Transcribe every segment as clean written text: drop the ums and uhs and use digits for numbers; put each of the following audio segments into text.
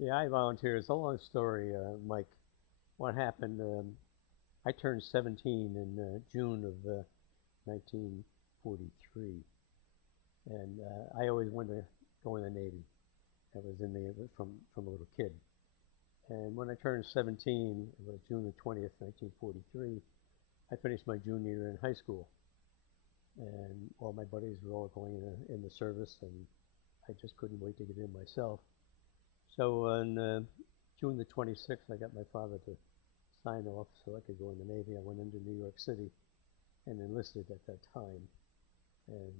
Yeah, I volunteer. It's a long story, Mike. What happened? I turned 17 in June of 1943, and I always wanted to go in the Navy. I was in the from a little kid. And when I turned 17, it was June the 20th, 1943. I finished my junior year in high school, and all my buddies were all going in the service, and I just couldn't wait to get in myself. So on June the 26th, I got my father to sign off so I could go in the Navy. I went into New York City and enlisted at that time. And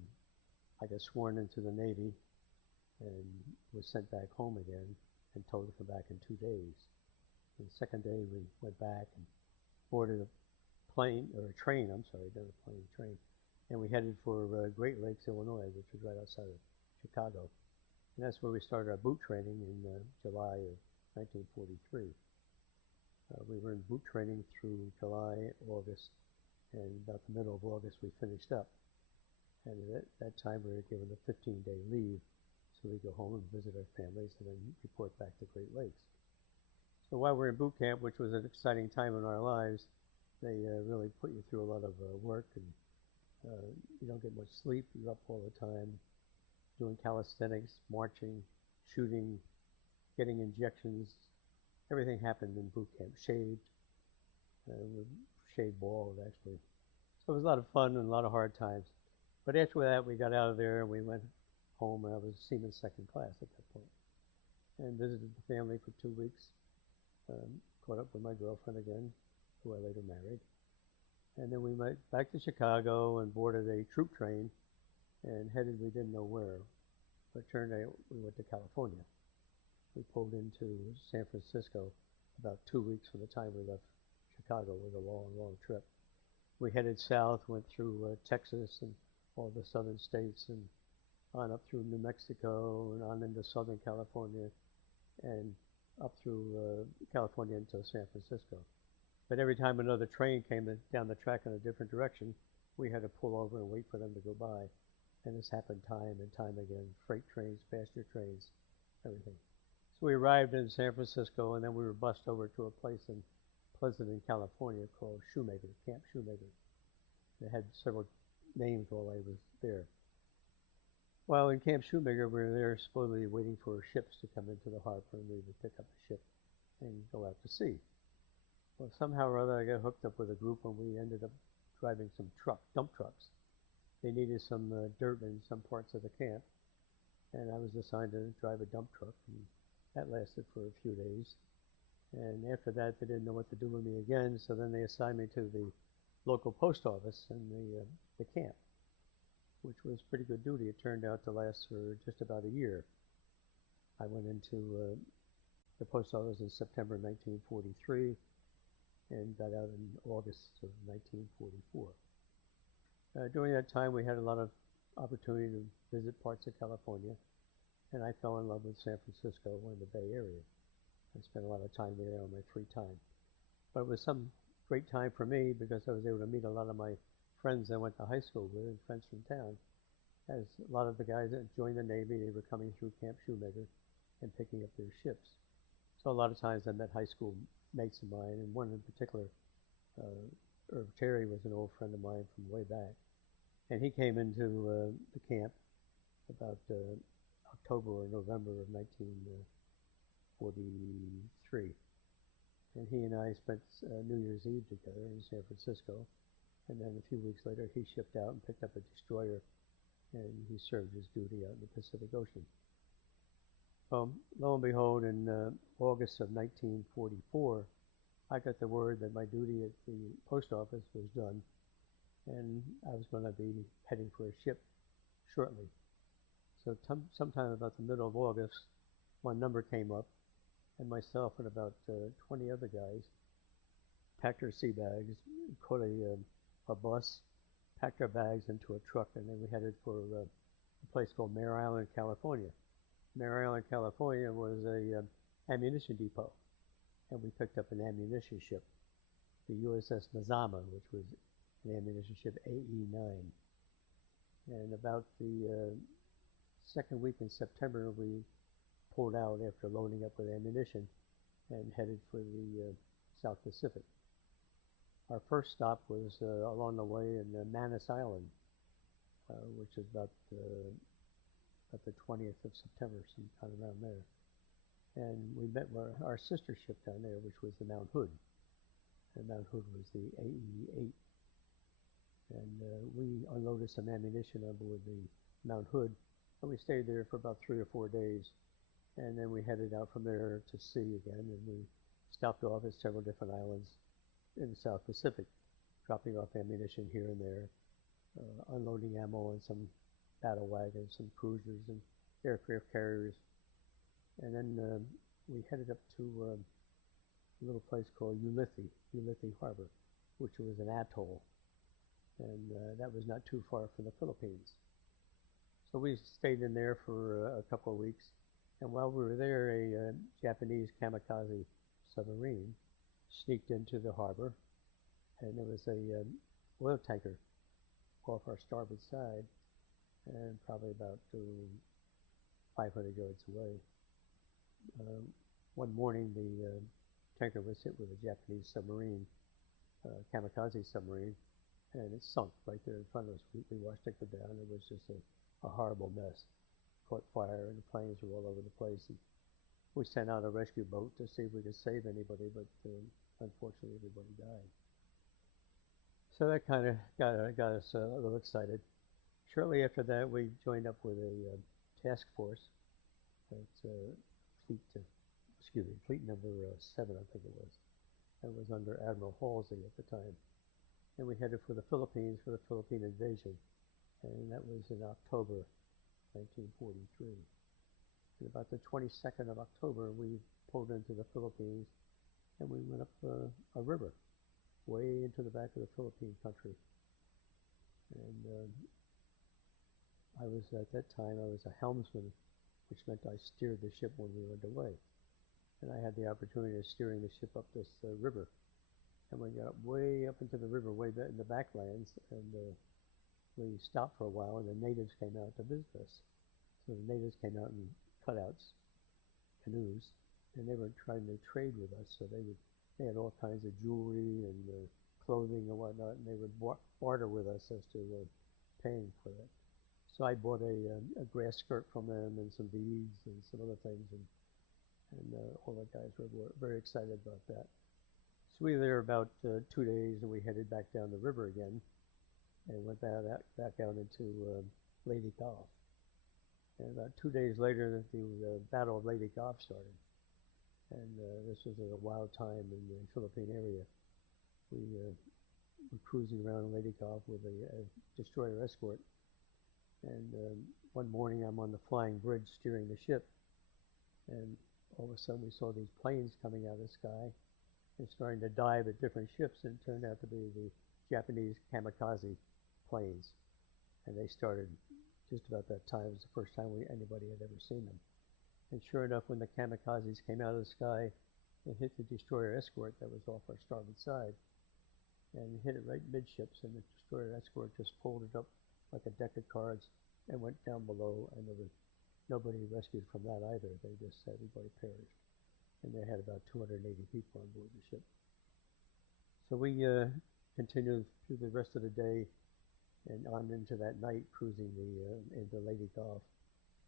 I got sworn into the Navy and was sent back home again and told to come back in 2 days. And the second day we went back and boarded a plane, or a train, I'm sorry, not a plane, train. And we headed for Great Lakes, Illinois, which was right outside of Chicago. And that's where we started our boot training in July of 1943. We were in boot training through July, August, and about the middle of August we finished up. And at that time we were given a 15-day leave, so we go home and visit our families and then report back to Great Lakes. So while we're in boot camp, which was an exciting time in our lives, they really put you through a lot of work, and you don't get much sleep. You're up all the time, doing calisthenics, marching, shooting, getting injections. Everything happened in boot camp. Shaved, shaved bald actually. So it was a lot of fun and a lot of hard times. But after that, we got out of there and we went home, and I was seaman second class at that point, and visited the family for 2 weeks. Caught up with my girlfriend again, who I later married. And then we went back to Chicago and boarded a troop train and headed we didn't know where. But turned out we went to California. We pulled into San Francisco about 2 weeks from the time we left Chicago. It was a long, long trip. We headed south, went through Texas and all the southern states, and on up through New Mexico and on into Southern California and up through California into San Francisco. But every time another train came down the track in a different direction, we had to pull over and wait for them to go by. And this happened time and time again. Freight trains, passenger trains, everything. So we arrived in San Francisco, and then we were bussed over to a place in Pleasanton, California called Shoemaker, Camp Shoemaker. They had several names while I was there. While in Camp Shoemaker, we were there supposedly waiting for ships to come into the harbor, and we would pick up a ship and go out to sea. Well, somehow or other, I got hooked up with a group, and we ended up driving some dump trucks. They needed some dirt in some parts of the camp, and I was assigned to drive a dump truck, and that lasted for a few days. And after that, they didn't know what to do with me again, so then they assigned me to the local post office in the camp, which was pretty good duty. It turned out to last for just about a year. I went into the post office in September 1943 and got out in August of 1944. During that time, we had a lot of opportunity to visit parts of California, and I fell in love with San Francisco and the Bay Area. I spent a lot of time there on my free time. But it was some great time for me because I was able to meet a lot of my friends I went to high school with and friends from town. As a lot of the guys that joined the Navy, they were coming through Camp Shoemaker and picking up their ships. So a lot of times I met high school mates of mine, and one in particular, Irv Terry, was an old friend of mine from way back. And he came into the camp about October or November of 1943. And he and I spent New Year's Eve together in San Francisco. And then a few weeks later, he shipped out and picked up a destroyer, and he served his duty out in the Pacific Ocean. Lo and behold, in August of 1944, I got the word that my duty at the post office was done, and I was going to be heading for a ship shortly. So sometime about the middle of August, my number came up, and myself and about 20 other guys packed our sea bags, caught a bus, packed our bags into a truck, and then we headed for a place called Mare Island, California. Mare Island, California was a ammunition depot, and we picked up an ammunition ship, the USS Mazama, which was an ammunition ship AE-9. And about the second week in September, we pulled out after loading up with ammunition and headed for the South Pacific. Our first stop was along the way in Manus Island, which is about the 20th of September, sometime around there. And we met our sister ship down there, which was the Mount Hood. And Mount Hood was the AE-8. And we unloaded some ammunition on board the Mount Hood, and we stayed there for about 3 or 4 days. And then we headed out from there to sea again, and we stopped off at several different islands in the South Pacific, dropping off ammunition here and there, unloading ammo on some battle wagons, some cruisers, and aircraft carriers. And then we headed up to a little place called Ulithi Harbor, which was an atoll, and that was not too far from the Philippines. So we stayed in there for a couple of weeks, and while we were there, a Japanese kamikaze submarine sneaked into the harbor, and there was a oil tanker off our starboard side, and probably about 500 yards away. One morning, the tanker was hit with a Japanese submarine, kamikaze submarine, and it sunk right there in front of us. We watched it go down. It was just a horrible mess. Caught fire, and the planes were all over the place. And we sent out a rescue boat to see if we could save anybody, but unfortunately, everybody died. So that kind of got us a little excited. Shortly after that, we joined up with a task force. It's fleet number 7, I think it was. That was under Admiral Halsey at the time. And we headed for the Philippines for the Philippine invasion. And that was in October 1943. And about the 22nd of October, we pulled into the Philippines, and we went up a river, way into the back of the Philippine country. And at that time, I was a helmsman, which meant I steered the ship when we were underway. And I had the opportunity of steering the ship up this river. And we got way up into the river, way back in the backlands, and we stopped for a while, and the natives came out to visit us. So the natives came out in cutouts, canoes, and they were trying to trade with us. So they had all kinds of jewelry and clothing and whatnot, and they would barter with us as to paying for that. So I bought a grass skirt from them and some beads and some other things, and all the guys were very excited about that. So we were there about 2 days, and we headed back down the river again, and went back out into Leyte Gulf. And about 2 days later, the Battle of Leyte Gulf started. And this was a wild time in the Philippine area. We were cruising around Leyte Gulf with a destroyer escort. And one morning, I'm on the flying bridge steering the ship. And all of a sudden, we saw these planes coming out of the sky and starting to dive at different ships. And it turned out to be the Japanese kamikaze planes. And they started just about that time. It was the first time anybody had ever seen them. And sure enough, when the kamikazes came out of the sky, they hit the destroyer escort that was off our starboard side, and hit it right midships, and the destroyer escort just folded up like a deck of cards and went down below, and there was nobody rescued from that either. They just said everybody perished. And they had about 280 people on board the ship. So we continued through the rest of the day and on into that night, cruising into Leyte Gulf.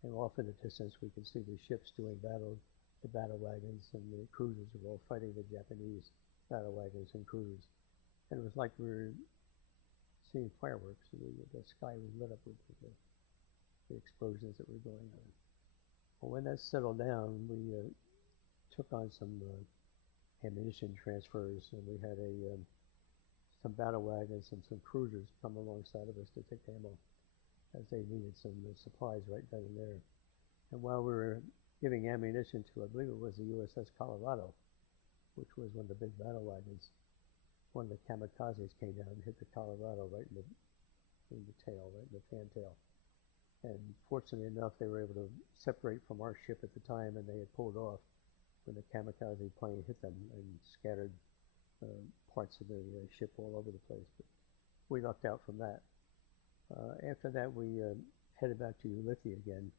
And off in the distance, we could see the ships doing battle, the battle wagons, and the cruisers were all fighting the Japanese battle wagons and cruisers. And it was like we were seeing fireworks. The sky was lit up with the explosions that were going on. Well, when that settled down, we took on some ammunition transfers, and we had some battle wagons and some cruisers come alongside of us to take ammo, as they needed some supplies right then and there. And while we were giving ammunition to, I believe it was the USS Colorado, which was one of the big battle wagons, one of the kamikazes came down and hit the Colorado right in the tail, right in the fantail. And fortunately enough, they were able to separate from our ship at the time, and they had pulled off when the kamikaze plane hit them and scattered parts of the ship all over the place. But we lucked out from that. After that, we headed back to Ulithi again,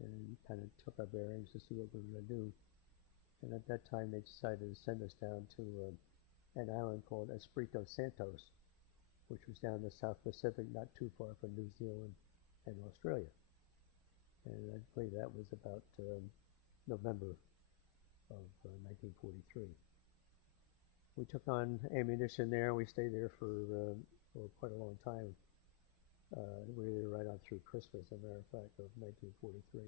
and kind of took our bearings to see what we were going to do. And at that time, they decided to send us down to an island called Espiritu Santos, which was down in the South Pacific, not too far from New Zealand and Australia. And I believe that was about November of 1943. We took on ammunition there. We stayed there for quite a long time. We were right on through Christmas, as a matter of fact, of 1943.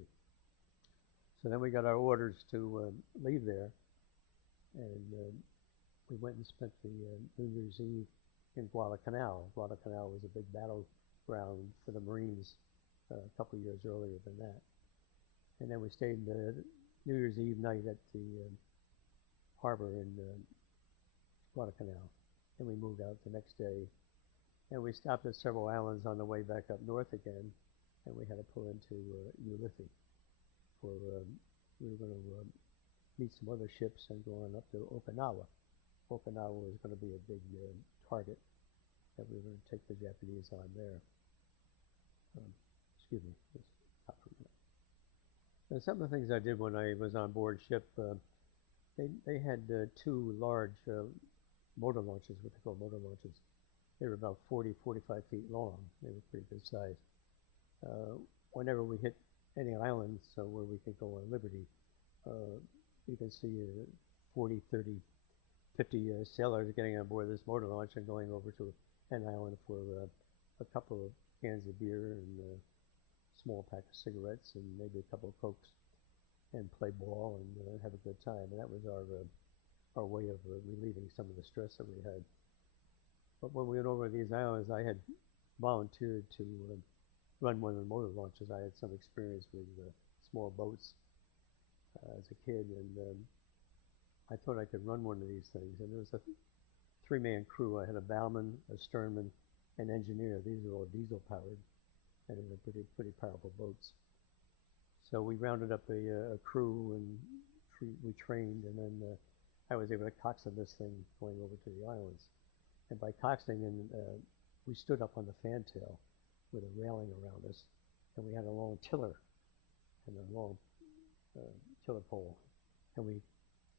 So then we got our orders to leave there, and we went and spent the New Year's Eve in Guadalcanal. Guadalcanal was a big battleground for the Marines a couple of years earlier than that. And then we stayed New Year's Eve night at the harbor in Guadalcanal. And we moved out the next day. And we stopped at several islands on the way back up north again, and we had to pull into Ulithi. We were going to meet some other ships and go on up to Okinawa. Okinawa was going to be a big target that we were going to take the Japanese on there. Excuse me, just stop for a minute. And some of the things I did when I was on board ship, they had two large motor launches, what they call motor launches. They were about 40, 45 feet long. They were pretty good size. Whenever we hit any islands where we could go on liberty, you can see 40, 30, 50 sailors getting on board this motor launch and going over to an island for a couple of cans of beer and a small pack of cigarettes and maybe a couple of Cokes and play ball and have a good time. And that was our way of relieving some of the stress that we had. But when we went over these islands, I had volunteered to run one of the motor launches. I had some experience with small boats as a kid, and I thought I could run one of these things. And there was a three-man crew. I had a bowman, a sternman, an engineer. These were all diesel powered, and they were pretty powerful boats. So we rounded up a crew, and we trained, and then I was able to coxswain this thing going over to the islands. And by coxswaining, we stood up on the fantail with a railing around us, and we had a long tiller and a long tiller pole, and we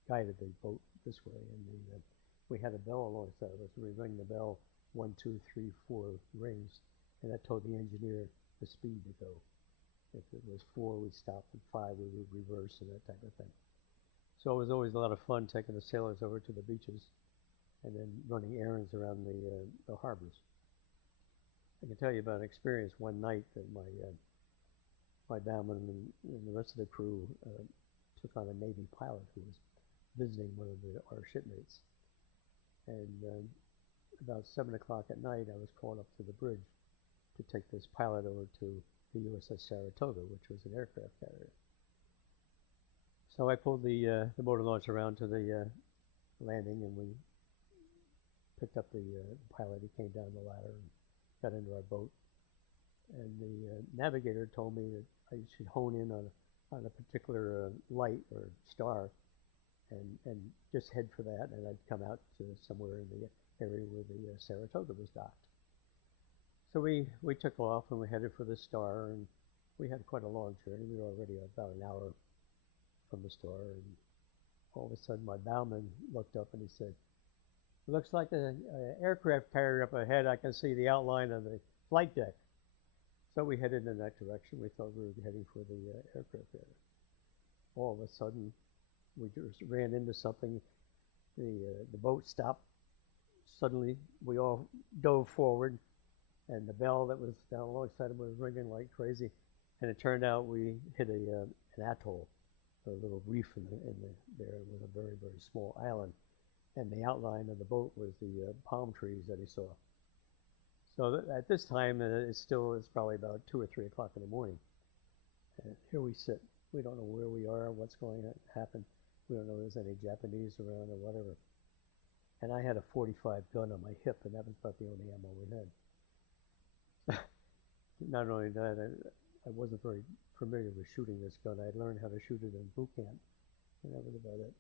guided the boat this way. And we had a bell alongside of us. We rang the bell 1, 2, 3, 4 rings, and that told the engineer the speed to go. If it was 4, we'd stop, and 5, we would reverse, and that type of thing. So it was always a lot of fun taking the sailors over to the beaches and then running errands around the harbors. I can tell you about an experience one night that my bowman and the rest of the crew took on a Navy pilot who was visiting one of our shipmates. And about 7 o'clock at night, I was called up to the bridge to take this pilot over to the USS Saratoga, which was an aircraft carrier. So I pulled the motor launch around to the landing, and we picked up the pilot. He came down the ladder and got into our boat. And the navigator told me that I should hone in on a particular light or star and just head for that, and I'd come out to somewhere in the area where the Saratoga was docked. So we took off, and we headed for the star, and we had quite a long journey. We were already about an hour from the star, and all of a sudden my bowman looked up and he said, "Looks like an aircraft carrier up ahead. I can see the outline of the flight deck." So we headed in that direction. We thought we were heading for the aircraft carrier. All of a sudden, we just ran into something. The boat stopped. Suddenly, we all dove forward, and the bell that was down alongside of it was ringing like crazy. And it turned out we hit an atoll, a little reef there with a very, very small island. And the outline of the boat was the palm trees that he saw. So at this time, it's probably about 2 or 3 o'clock in the morning. And here we sit. We don't know where we are, what's going to happen. We don't know if there's any Japanese around or whatever. And I had a .45 gun on my hip, and that was about the only ammo we had. Not only that, I wasn't very familiar with shooting this gun. I learned how to shoot it in boot camp, and that was about it.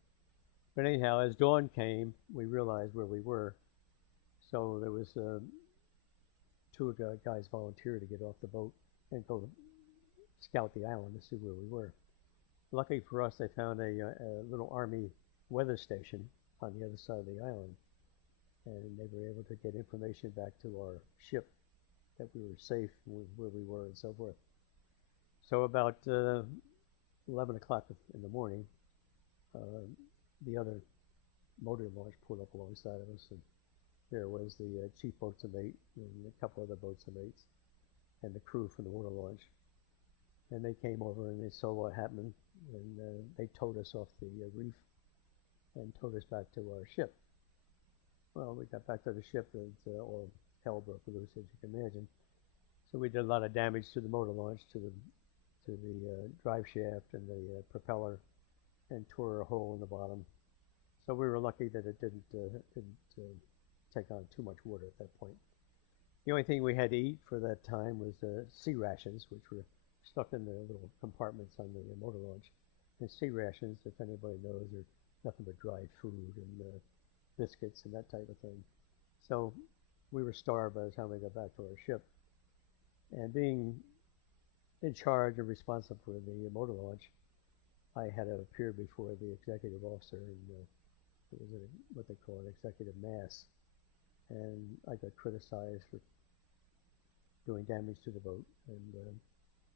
But anyhow, as dawn came, we realized where we were. So there was 2 guys volunteered to get off the boat and go scout the island to see where we were. Lucky for us, they found a little Army weather station on the other side of the island, and they were able to get information back to our ship that we were safe where we were and so forth. So about 11 o'clock in the morning, the other motor launch pulled up alongside of us, and there was the chief boatswain mate and a couple other boatswain mates and the crew from the water launch. And they came over and they saw what happened, and they towed us off the reef and towed us back to our ship. Well, we got back to the ship and all hell broke loose, as you can imagine. So we did a lot of damage to the motor launch, to the drive shaft and the propeller, and tore a hole in the bottom. So we were lucky that it didn't take on too much water at that point. The only thing we had to eat for that time was sea rations, which were stuck in the little compartments on the motor launch. And sea rations, if anybody knows, are nothing but dried food and biscuits and that type of thing. So we were starved by the time we got back to our ship. And being in charge and responsible for the motor launch, I had to appear before the executive officer, and it was what they call an executive mass. And I got criticized for doing damage to the boat, and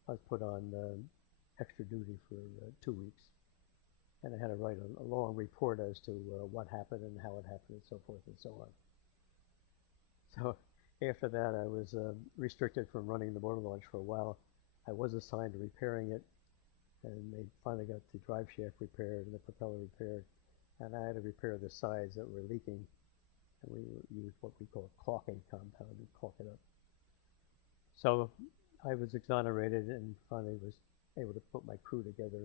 I was put on extra duty for 2 weeks. And I had to write a long report as to what happened and how it happened and so forth and so on. So after that, I was restricted from running the motor launch for a while. I was assigned to repairing it, and they finally got the drive shaft repaired and the propeller repaired, and I had to repair the sides that were leaking, and we used what we call caulking compound to caulk it up. So I was exonerated and finally was able to put my crew together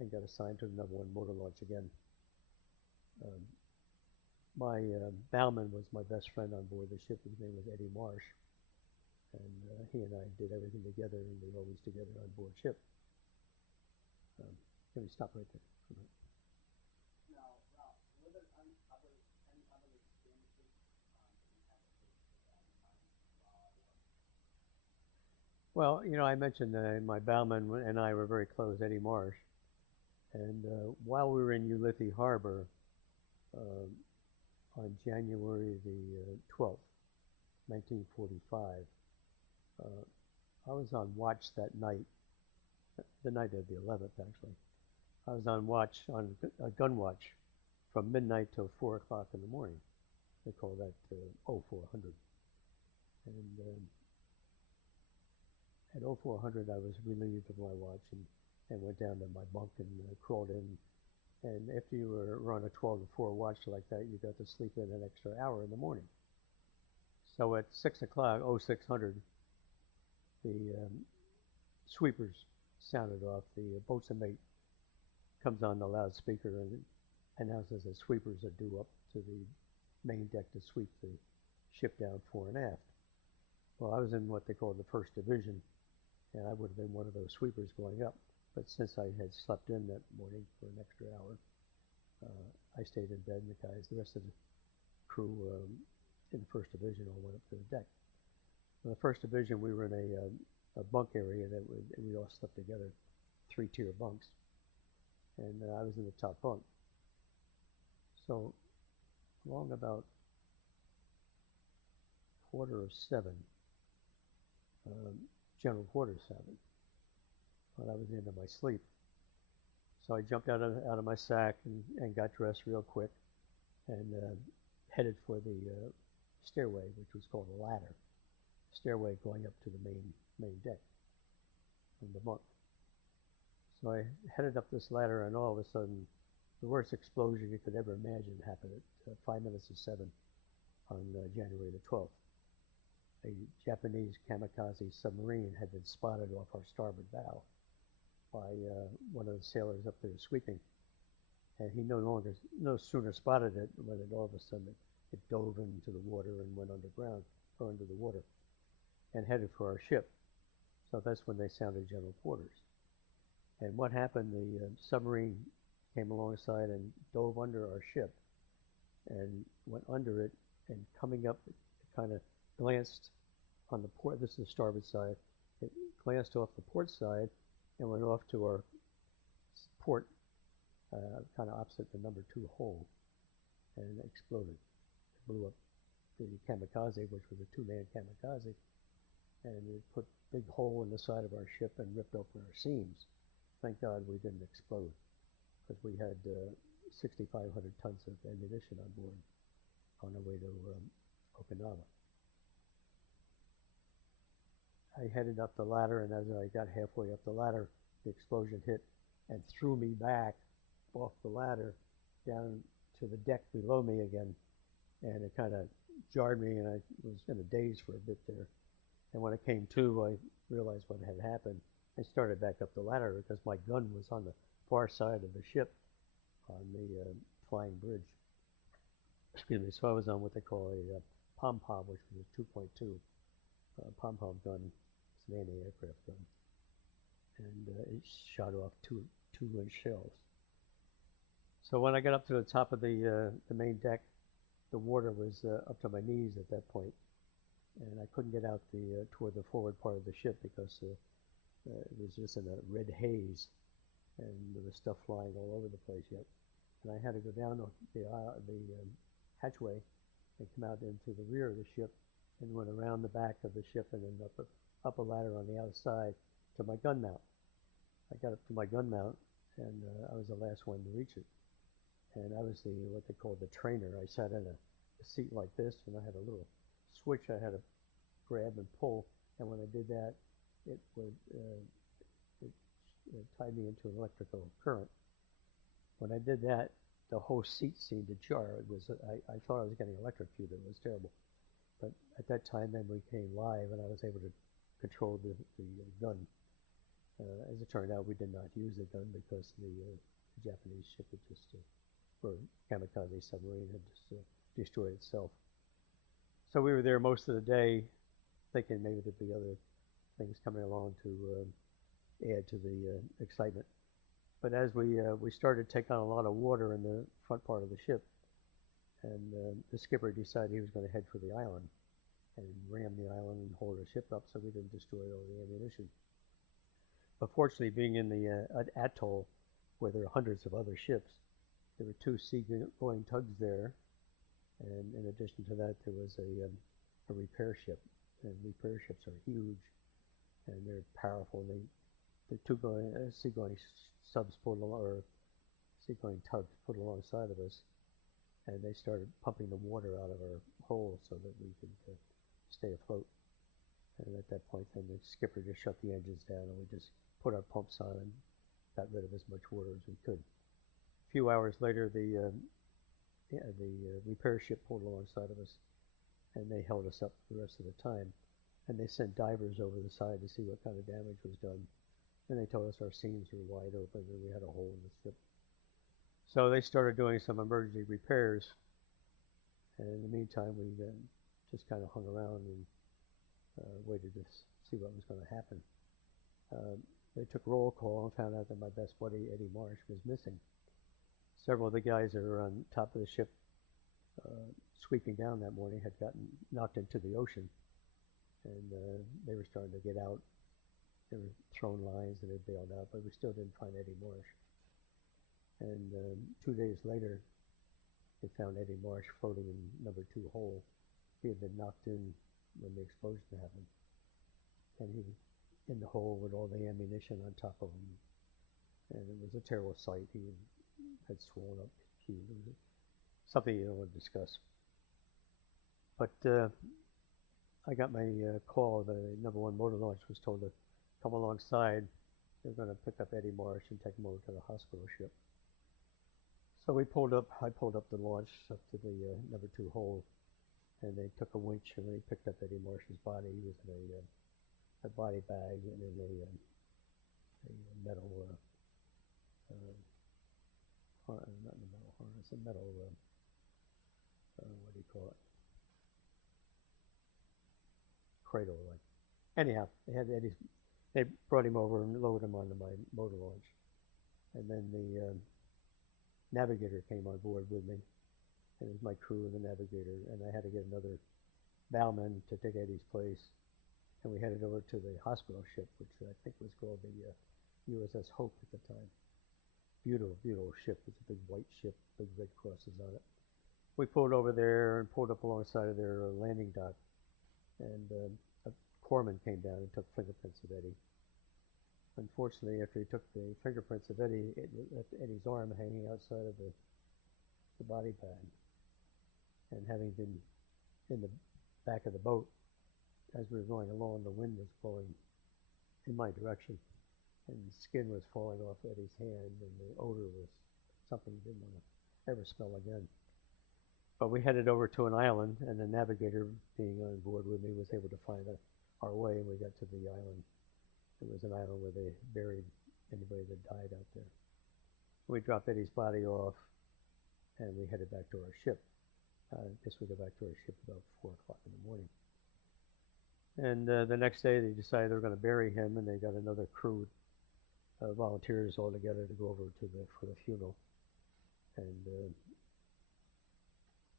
and got assigned to the #1 motor launch again. My bowman was my best friend on board the ship. His name was Eddie Marsh, and he and I did everything together, and we were always together on board ship. Can we stop right there for a minute? Now, were there any other experiences Well, you know, I mentioned my bowman and I were very close, Eddie Marsh. And while we were in Ulithi Harbor on January the 12th, 1945, I was on watch that night, the night of the 11th actually. I was on watch, on a gun watch, from midnight till 4 o'clock in the morning. They call that 0400. And at 0400 I was relieved of my watch and went down to my bunk and crawled in. And after you were on a 12 to 4 watch like that, you got to sleep in an extra hour in the morning. So at 6 o'clock, 0600, the sweepers sounded off. The boatswain mate comes on the loudspeaker and announces that sweepers are due up to the main deck to sweep the ship down fore and aft. Well, I was in what they call the first division, and I would have been one of those sweepers going up. But since I had slept in that morning for an extra hour, I stayed in bed, and the rest of the crew in the first division all went up to the deck. In the first division, we were in a bunk area that we all slept together, 3-tier bunks, and I was in the top bunk. So along about 6:45, general quarters sounded, but I was into my sleep. So I jumped out of my sack and got dressed real quick and headed for the stairway, which was called a ladder. Stairway going up to the main deck in the bunk. So I headed up this ladder, and all of a sudden, the worst explosion you could ever imagine happened at 5 minutes to 7 on January the 12th. A Japanese kamikaze submarine had been spotted off our starboard bow by one of the sailors up there sweeping. And he no sooner spotted it when all of a sudden it dove into the water and went underground, or under the water, and headed for our ship. So that's when they sounded general quarters. And what happened, the submarine came alongside and dove under our ship and went under it, and coming up, it kind of glanced on the port. This is the starboard side. It glanced off the port side and went off to our port, kind of opposite the number 2 hole, and exploded. It blew up the kamikaze, which was a 2-man kamikaze, and it put a big hole in the side of our ship and ripped open our seams. Thank God we didn't explode, because we had 6,500 tons of ammunition on board on our way to Okinawa. I headed up the ladder, and as I got halfway up the ladder, the explosion hit and threw me back off the ladder down to the deck below me again, and it kind of jarred me, and I was in a daze for a bit there. And when I came to, I realized what had happened. I started back up the ladder because my gun was on the far side of the ship on the flying bridge. Excuse me. So I was on what they call a pom-pom, which was a 2.2 pom-pom gun. It's an anti-aircraft gun. And it shot off two-inch shells. So when I got up to the top of the main deck, the water was up to my knees at that point, and I couldn't get out toward the forward part of the ship because it was just in a red haze, and there was stuff flying all over the place yet. And I had to go down the hatchway and come out into the rear of the ship, and went around the back of the ship and then up a ladder on the outside to my gun mount. I got up to my gun mount, and I was the last one to reach it. And I was what they called the trainer. I sat in a seat like this, and I had a little switch I had to grab and pull. And when I did that, it tied me into an electrical current. When I did that, the whole seat seemed to jar. I thought I was getting electrocuted. It was terrible. But at that time, then we came live, and I was able to control the gun. As it turned out, we did not use the gun because the Japanese ship had just or kamikaze submarine had just destroyed itself. So we were there most of the day, thinking maybe there'd be other things coming along to add to the excitement. But as we started to take on a lot of water in the front part of the ship, and the skipper decided he was going to head for the island and ram the island and hold the ship up so we didn't destroy all the ammunition. But fortunately, being in the atoll where there are hundreds of other ships, there were 2 seagoing tugs there, and in addition to that, there was a repair ship. And repair ships are huge, and they're powerful. The 2 seagoing subs seagoing tugs put alongside of us, and they started pumping the water out of our hole so that we could stay afloat. And at that point, then the skipper just shut the engines down, and we just put our pumps on and got rid of as much water as we could. A few hours later, the repair ship pulled alongside of us, and they held us up for the rest of the time. And they sent divers over the side to see what kind of damage was done. And they told us our seams were wide open and we had a hole in the ship. So they started doing some emergency repairs. And in the meantime, we just kind of hung around and waited to see what was going to happen. They took roll call and found out that my best buddy, Eddie Marsh, was missing. Several of the guys that were on top of the ship sweeping down that morning had gotten knocked into the ocean, and they were starting to get out. They were throwing lines and they bailed out, but we still didn't find Eddie Marsh. And 2 days later, they found Eddie Marsh floating in number 2 hole. He had been knocked in when the explosion happened, and he was in the hole with all the ammunition on top of him. And it was a terrible sight. He had swollen up. It was something you don't want to discuss. But I got my call. The number 1 motor launch was told to come alongside. They're going to pick up Eddie Marsh and take him over to the hospital ship. So we pulled up. I pulled up the launch up to the number 2 hole, and they took a winch and they picked up Eddie Marsh's body. He was in a body bag and in a metal, not a metal harness, a metal, what do you call it? Cradle, like. Anyhow, they brought him over and lowered him onto my motor launch. And then the navigator came on board with me. And it was my crew and the navigator, and I had to get another bowman to take Eddie's place. And we headed over to the hospital ship, which I think was called the USS Hope at the time. Beautiful, beautiful ship. It's a big white ship, big red crosses on it. We pulled over there and pulled up alongside of their landing dock, and a corpsman came down and took fingerprints of Eddie. Unfortunately, after he took the fingerprints of Eddie, it left Eddie's arm hanging outside of the body bag. And having been in the back of the boat, as we were going along, the wind was blowing in my direction, and the skin was falling off Eddie's hand, and the odor was something he didn't want to ever smell again. But we headed over to an island, and the navigator, being on board with me, was able to find our way, and we got to the island. It was an island where they buried anybody that died out there. We dropped Eddie's body off, and we headed back to our ship. I guess we got back to our ship about 4 o'clock in the morning. And the next day, they decided they were going to bury him, and they got another crew of volunteers all together to go over for the funeral. And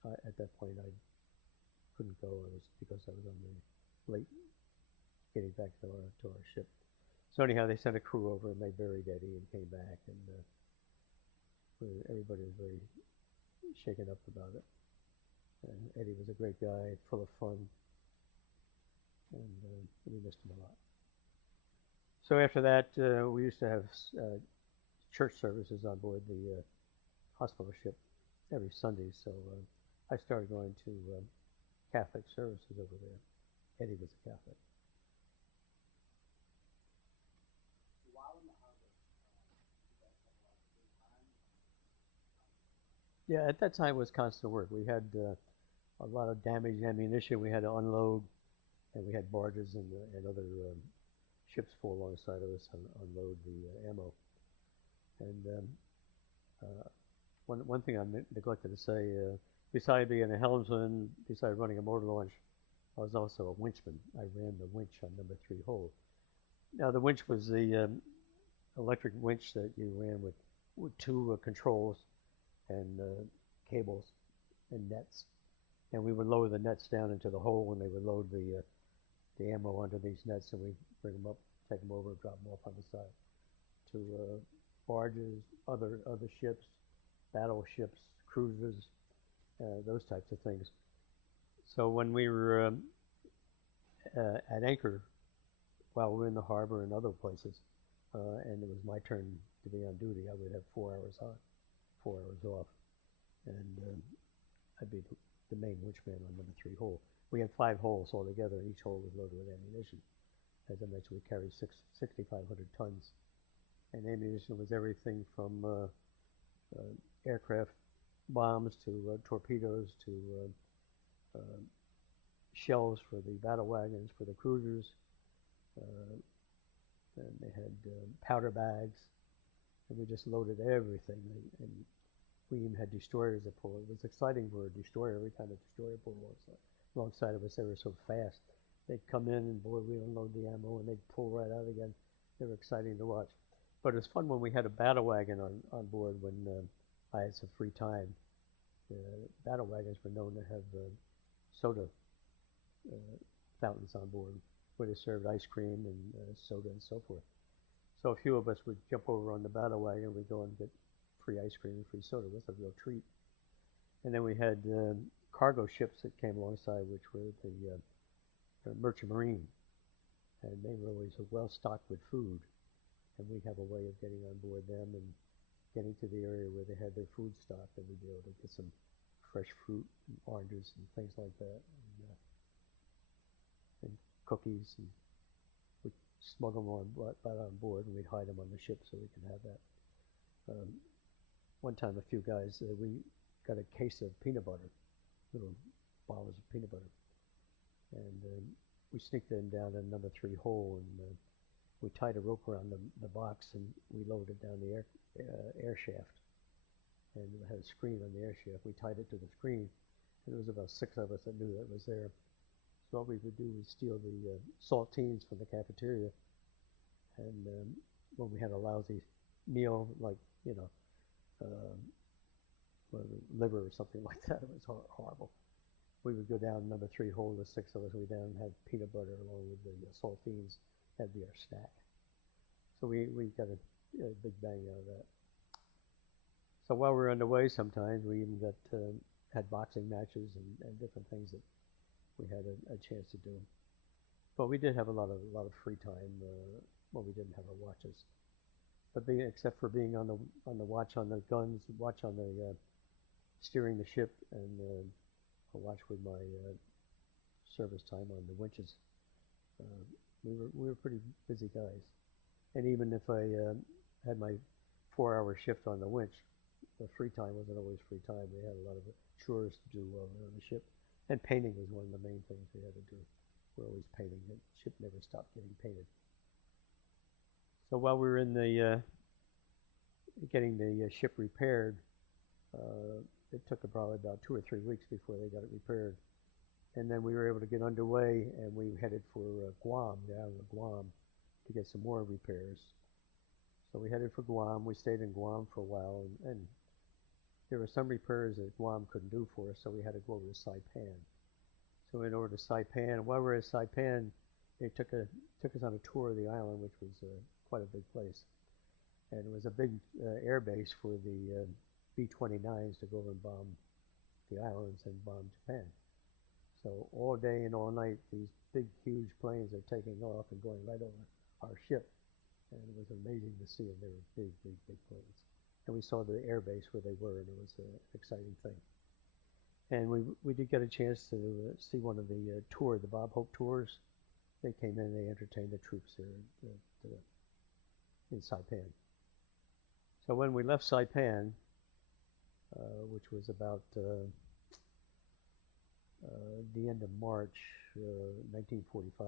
at that point, I couldn't go. It was because I was on the late getting back to our ship. So anyhow, they sent a crew over, and they buried Eddie and came back, and everybody was very shaken up about it. And Eddie was a great guy, full of fun, and we missed him a lot. So after that, we used to have church services on board the hospital ship every Sunday, so I started going to Catholic services over there. Eddie was a Catholic. Yeah, at that time it was constant work. We had a lot of damaged ammunition we had to unload, and we had barges and other ships pull alongside of us and unload the ammo. And one thing I neglected to say, besides being a helmsman, besides running a motor launch, I was also a winchman. I ran the winch on number 3 hole. Now the winch was the electric winch that you ran with 2 controls and cables and nets, and we would lower the nets down into the hole, and they would load the ammo onto these nets, and we bring them up, take them over, drop them off on the side to barges, other ships, battleships, cruisers, those types of things. So when we were at anchor, while we were in the harbor and other places, and it was my turn to be on duty, I would have 4 hours on, 4 hours off, and I'd be the main winchman on number 3 hole. We had 5 holes altogether, and each hole was loaded with ammunition. As I mentioned, we carried 6,500 tons, and ammunition was everything from aircraft bombs to torpedoes to shells for the battle wagons, for the cruisers, and they had powder bags, and we just loaded everything, and we even had destroyers that pulled. It was exciting for a destroyer. Every time a destroyer pulled alongside of us, they were so fast. They'd come in, and boy, we'd unload the ammo, and they'd pull right out again. They were exciting to watch. But it was fun when we had a battle wagon on board when I had some free time. Battle wagons were known to have soda fountains on board, where they served ice cream and soda and so forth. So a few of us would jump over on the battle wagon, we'd go and get free ice cream and free soda. It was a real treat. And then we had cargo ships that came alongside, which were the Merchant Marine, and they were always well stocked with food, and we'd have a way of getting on board them and getting to the area where they had their food stocked, and we'd be able to get some fresh fruit and oranges and things like that, and cookies, and we'd smuggle them on board, and we'd hide them on the ship so we could have that. One time, a few guys, we got a case of peanut butter, little bottles of peanut butter, and we sneaked them down in number 3 hole, and we tied a rope around the box, and we lowered it down the air shaft, and it had a screen on the air shaft. We tied it to the screen, and there was about 6 of us that knew that was there. So what we would do was steal the saltines from the cafeteria, and when we had a lousy meal, like, liver or something like that, it was horrible. We would go down number 3 hole, the 6 of us, we down and had peanut butter along with the saltines. That'd be our snack. So we got a big bang out of that. So while we were underway, sometimes we even got had boxing matches and different things that we had a chance to do. But we did have a lot of free time when we didn't have our watches. But except for being on the watch on the guns, watch on the steering the ship, and a watch with my service time on the winches, we were pretty busy guys. And even if I had my 4-hour shift on the winch, the free time wasn't always free time. We had a lot of chores to do while we were on the ship, and painting was one of the main things we had to do. We're always painting. The ship never stopped getting painted. So while we were in the getting the ship repaired, it took probably about 2 or 3 weeks before they got it repaired. And then we were able to get underway, and we headed for Guam, the island of Guam, to get some more repairs. So we headed for Guam. We stayed in Guam for a while, and there were some repairs that Guam couldn't do for us, so we had to go over to Saipan. So we went over to Saipan. While we were at Saipan, they took us on a tour of the island, which was quite a big place. And it was a big air base for the B-29s to go over and bomb the islands and bomb Japan. So all day and all night, these big, huge planes are taking off and going right over our ship. And it was amazing to see them. They were big, big, big planes. And we saw the air base where they were, and it was an exciting thing. And we did get a chance to see one of the the Bob Hope tours. They came in, they entertained the troops there in Saipan. So when we left Saipan, which was about the end of March 1945,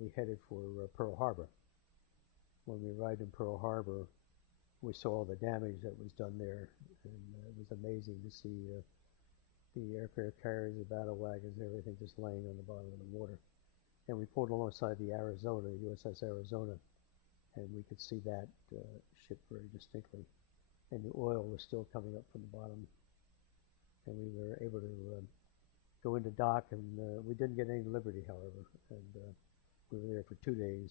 we headed for Pearl Harbor. When we arrived in Pearl Harbor, we saw all the damage that was done there, and it was amazing to see the aircraft carriers, the battle wagons, everything just laying on the bottom of the water. And we pulled alongside the Arizona, USS Arizona, and we could see that ship very distinctly. And the oil was still coming up from the bottom. And we were able to go into dock, and we didn't get any liberty, however. And we were there for 2 days,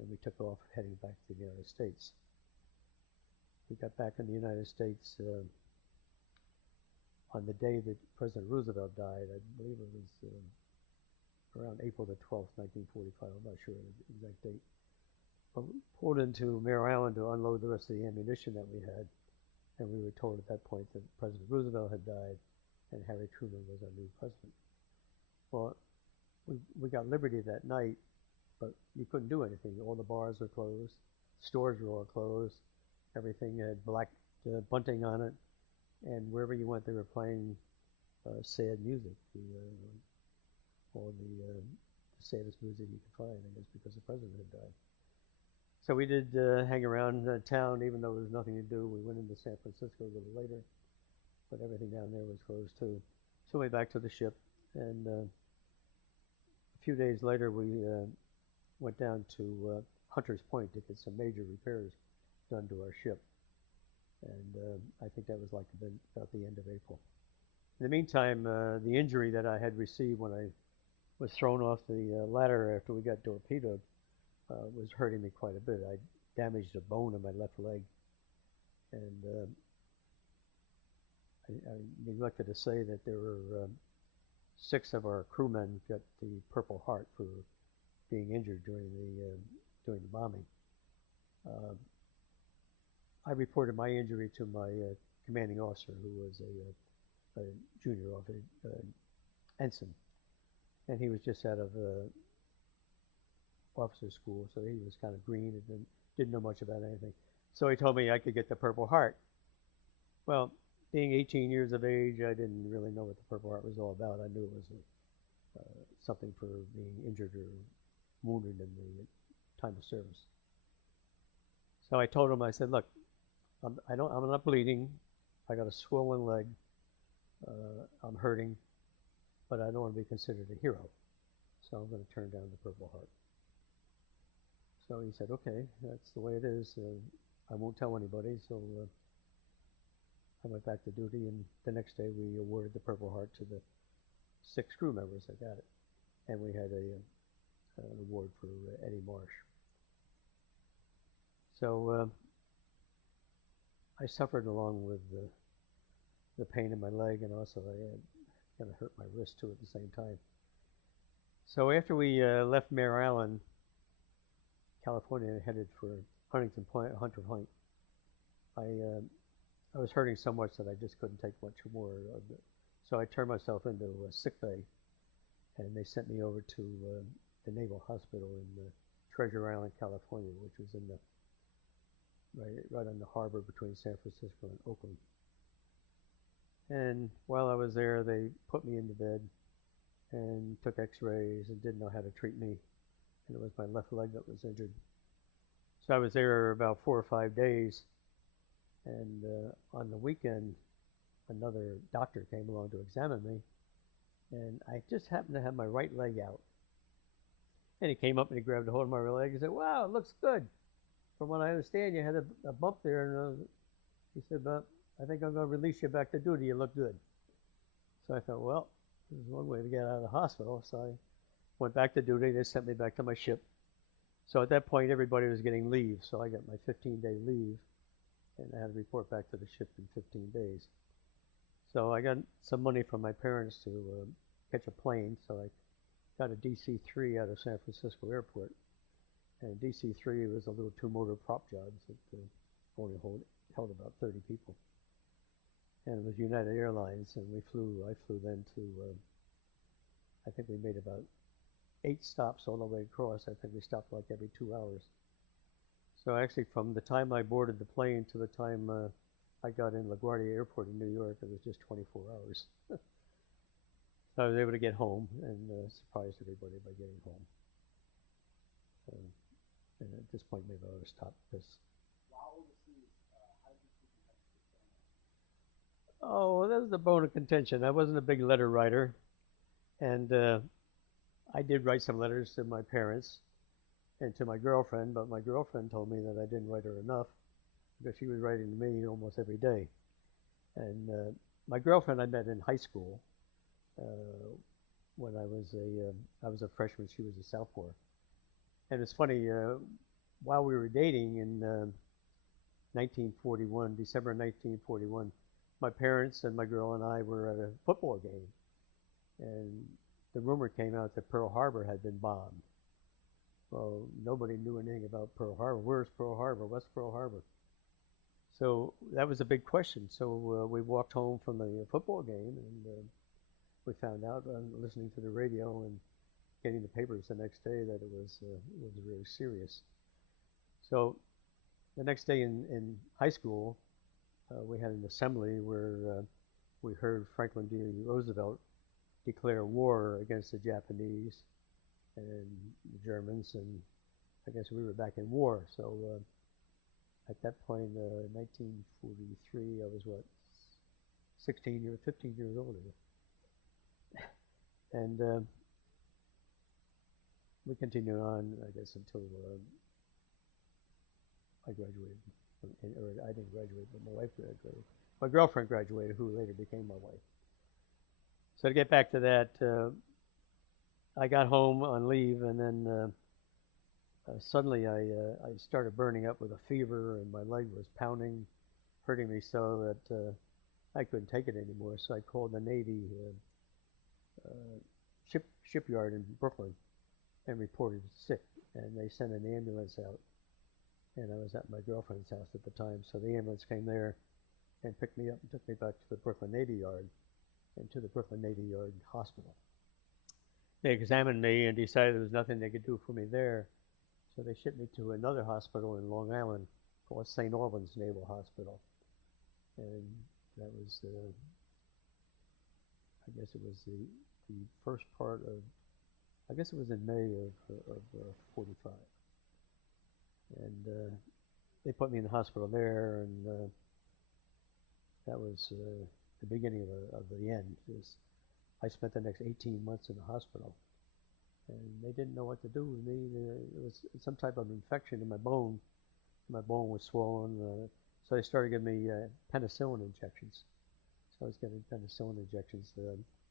and we took off heading back to the United States. We got back in the United States on the day that President Roosevelt died. I believe it was around April the 12th, 1945. I'm not sure the exact date. But we pulled into Mare Island to unload the rest of the ammunition that we had, and we were told at that point that President Roosevelt had died and Harry Truman was our new president. Well, we got liberty that night, but you couldn't do anything. All the bars were closed, stores were all closed, everything had black bunting on it, and wherever you went, they were playing sad music, all the saddest music you could find, I guess, because the president had died. So we did hang around town, even though there was nothing to do. We went into San Francisco a little later, but everything down there was closed too. So we went back to the ship, and a few days later we went down to Hunter's Point to get some major repairs done to our ship. And I think that was like about the end of April. In the meantime, the injury that I had received when I was thrown off the ladder after we got torpedoed was hurting me quite a bit. I damaged a bone in my left leg, and I neglected to say that there were 6 of our crewmen got the Purple Heart for being injured during the bombing. I reported my injury to my commanding officer, who was a junior officer, ensign, and he was just out of officer school, so he was kind of green and didn't know much about anything. So he told me I could get the Purple Heart. Well, being 18 years of age, I didn't really know what the Purple Heart was all about. I knew it was something for being injured or wounded in the time of service. So I told him, I said, look, I'm not bleeding. I got a swollen leg. I'm hurting, but I don't want to be considered a hero. So I'm going to turn down the Purple Heart. So he said, okay, that's the way it is. I won't tell anybody. So I went back to duty, and the next day we awarded the Purple Heart to the 6 crew members that got it. And we had an award for Eddie Marsh. So I suffered along with the pain in my leg, and also I had kind of hurt my wrist too at the same time. So after we left Mare Island, California, and headed for Huntington Point, Hunter Point, I was hurting so much that I just couldn't take much more of it. So I turned myself into a sick bay, and they sent me over to the Naval Hospital in Treasure Island, California, which was in the right on the harbor between San Francisco and Oakland. And while I was there, they put me into bed and took x-rays and didn't know how to treat me. And it was my left leg that was injured. So I was there about 4 or 5 days. And on the weekend, another doctor came along to examine me. And I just happened to have my right leg out. And he came up and he grabbed a hold of my right leg and said, "Wow, it looks good. From what I understand, you had a bump there." And he said, "But I think I'm going to release you back to duty. You look good." So I thought, well, there's one way to get out of the hospital. So I went back to duty. They sent me back to my ship. So at that point, everybody was getting leave. So I got my 15-day leave, and I had to report back to the ship in 15 days. So I got some money from my parents to catch a plane. So I got a DC-3 out of San Francisco Airport. And DC-3 was a little two-motor prop job that only held about 30 people. And it was United Airlines, and I flew then to, I think we made about 8 stops all the way across. I think we stopped like every 2 hours. So actually from the time I boarded the plane to the time I got in LaGuardia Airport in New York, it was just 24 hours. So I was able to get home and surprised everybody by getting home. And at this point, maybe I ought to stop this. While overseas, how did you keep in touch with your family? Oh, that was the bone of contention. I wasn't a big letter writer, and I did write some letters to my parents and to my girlfriend, but my girlfriend told me that I didn't write her enough because she was writing to me almost every day. And my girlfriend I met in high school when I was a freshman. She was a sophomore. And it's funny, while we were dating in 1941, December 1941, my parents and my girl and I were at a football game. And the rumor came out that Pearl Harbor had been bombed. Well, nobody knew anything about Pearl Harbor. Where's Pearl Harbor? What's Pearl Harbor? So that was a big question. So we walked home from the football game, and we found out, listening to the radio and getting the papers the next day, that it was really serious. So the next day in high school, we had an assembly where we heard Franklin D. Roosevelt declare war against the Japanese and the Germans, and I guess we were back in war. So at that point, 1943, I was 15 years old. And we continued on, I guess, until I graduated. Or I didn't graduate, but my wife graduated. My girlfriend graduated, who later became my wife. So to get back to that, I got home on leave, and then suddenly I started burning up with a fever, and my leg was pounding, hurting me so that I couldn't take it anymore. So I called the Navy shipyard in Brooklyn and reported sick, and they sent an ambulance out. And I was at my girlfriend's house at the time, so the ambulance came there and picked me up and took me back to the Brooklyn Navy Yard and to the Brooklyn Navy Yard Hospital. They examined me and decided there was nothing they could do for me there, so they shipped me to another hospital in Long Island called St. Albans Naval Hospital. And that was, I guess it was the first part of, I guess it was in May of 45. And they put me in the hospital there, and that was the beginning of the end. I spent the next 18 months in the hospital, and they didn't know what to do with me. It was some type of infection in my bone. My bone was swollen, so they started giving me penicillin injections. So I was getting penicillin injections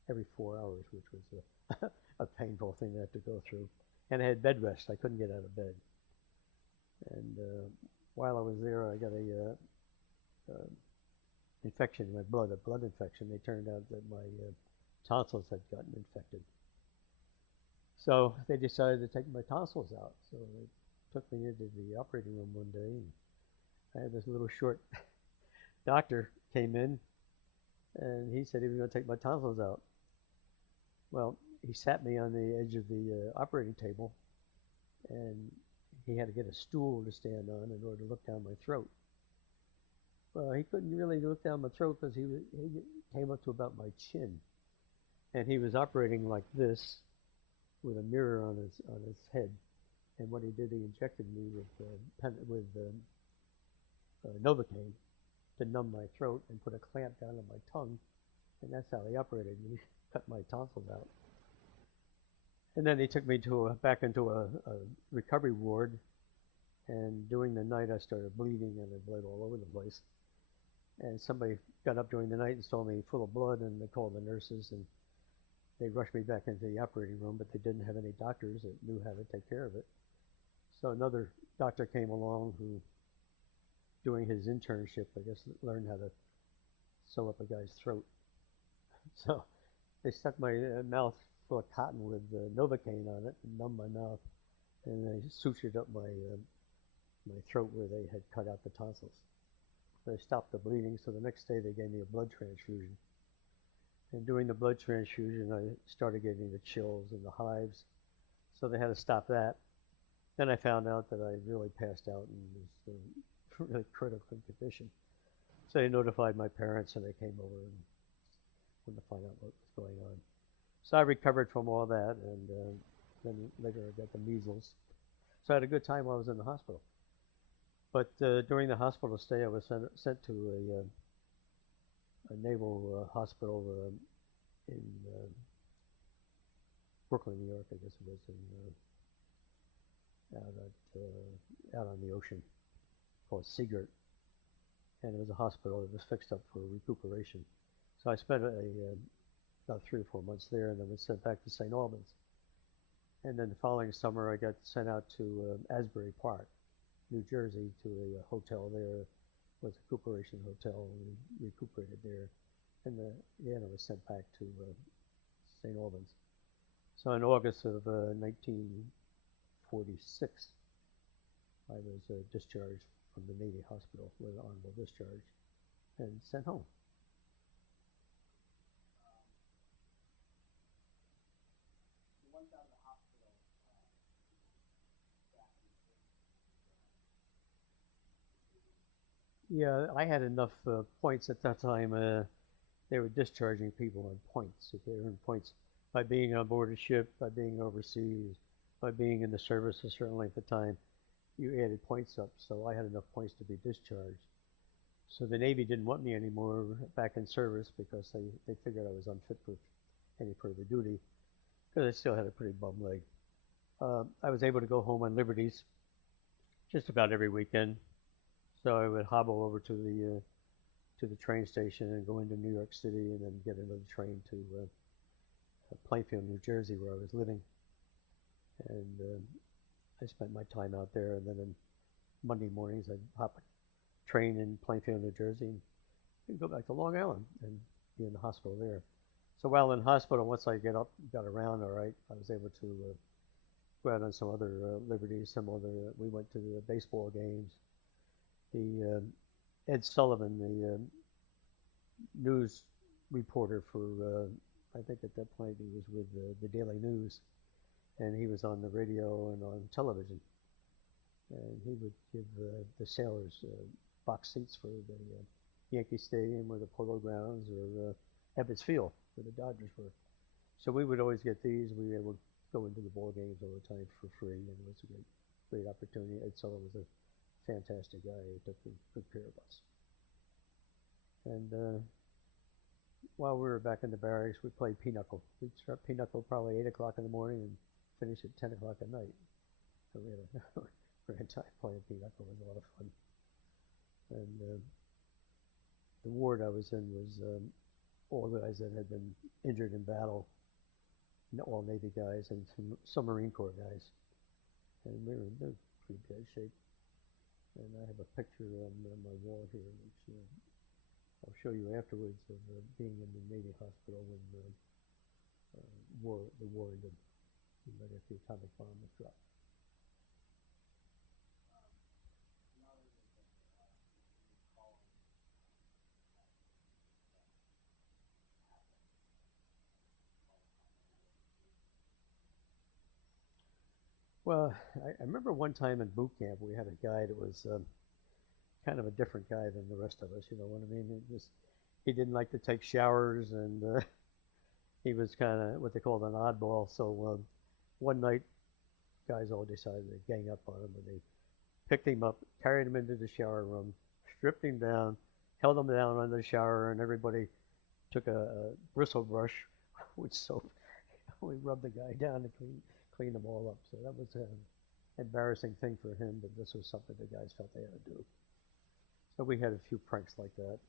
every 4 hours, which was a painful thing I had to go through. And I had bed rest. I couldn't get out of bed. And while I was there, I got a infection in my blood, a blood infection. They turned out that my tonsils had gotten infected. So they decided to take my tonsils out. So they took me into the operating room one day, and I had this little short doctor came in, and he said he was going to take my tonsils out. Well, he sat me on the edge of the operating table, and he had to get a stool to stand on in order to look down my throat. Well, he couldn't really look down my throat because he came up to about my chin, and he was operating like this with a mirror on his head. And what he did, he injected me with Novocaine to numb my throat and put a clamp down on my tongue, and that's how he operated me. Cut my tonsils out. And then they took me back into a recovery ward, and during the night I started bleeding and I bled all over the place. And somebody got up during the night and saw me full of blood, and they called the nurses, and they rushed me back into the operating room, but they didn't have any doctors that knew how to take care of it. So another doctor came along who, doing his internship, I guess, learned how to sew up a guy's throat. So they stuck my mouth full of cotton with Novocaine on it and numbed my mouth, and they sutured up my throat where they had cut out the tonsils. They stopped the bleeding, so the next day they gave me a blood transfusion. And during the blood transfusion, I started getting the chills and the hives, so they had to stop that. Then I found out that I really passed out and was in really critical condition. So they notified my parents, and they came over and wanted to find out what was going on. So I recovered from all that, and then later I got the measles. So I had a good time while I was in the hospital. But during the hospital stay, I was sent to a naval hospital in Brooklyn, New York, I guess it was, out on the ocean, called Seagirt. And it was a hospital that was fixed up for recuperation. So I spent about 3 or 4 months there, and then was sent back to St. Albans. And then the following summer, I got sent out to Asbury Park, New Jersey, to a hotel there. It was a recuperation hotel, and we recuperated there. And then I was sent back to St. Albans. So in August of 1946, I was discharged from the Navy hospital with an honorable discharge and sent home. You went out of the hospital back in Yeah, I had enough points at that time. They were discharging people on points. If they earned points by being on board a ship, by being overseas, by being in the service a certain length of time, you added points up. So I had enough points to be discharged. So the Navy didn't want me anymore back in service because they figured I was unfit for any further duty, because I still had a pretty bum leg. I was able to go home on liberties just about every weekend. So I would hobble over to the train station and go into New York City, and then get another train to Plainfield, New Jersey, where I was living. And I spent my time out there, and then on Monday mornings I'd hop a train in Plainfield, New Jersey, and go back to Long Island and be in the hospital there. So while in hospital, once I got around all right, I was able to go out on some other liberties. We went to the baseball games. The Ed Sullivan, the news reporter for, I think at that point he was with the Daily News, and he was on the radio and on television. And he would give the sailors box seats for the Yankee Stadium or the Polo Grounds or Ebbets Field, where the Dodgers were. So we would always get these. We were able to go into the ball games all the time for free, and it was a great opportunity. Ed Sullivan was a fantastic guy. He took good care of us. And while we were back in the barracks, we played pinochle. We'd start pinochle probably 8 o'clock in the morning and finish at 10 o'clock at night. So we had a great time playing pinochle. It was a lot of fun. And the ward I was in was all guys that had been injured in battle, all Navy guys and some Marine Corps guys. And we were in pretty bad shape. And I have a picture on my wall here, which I'll show you afterwards of being in the Navy hospital when the war ended, right after the atomic bomb was dropped. Well, I remember one time in boot camp we had a guy that was kind of a different guy than the rest of us. You know what I mean? He didn't like to take showers, and he was kind of what they called an oddball. So one night, guys all decided to gang up on him, and they picked him up, carried him into the shower room, stripped him down, held him down under the shower, and everybody took a bristle brush with soap. We rubbed the guy down to clean them all up. So that was an embarrassing thing for him, but this was something the guys felt they had to do. So we had a few pranks like that.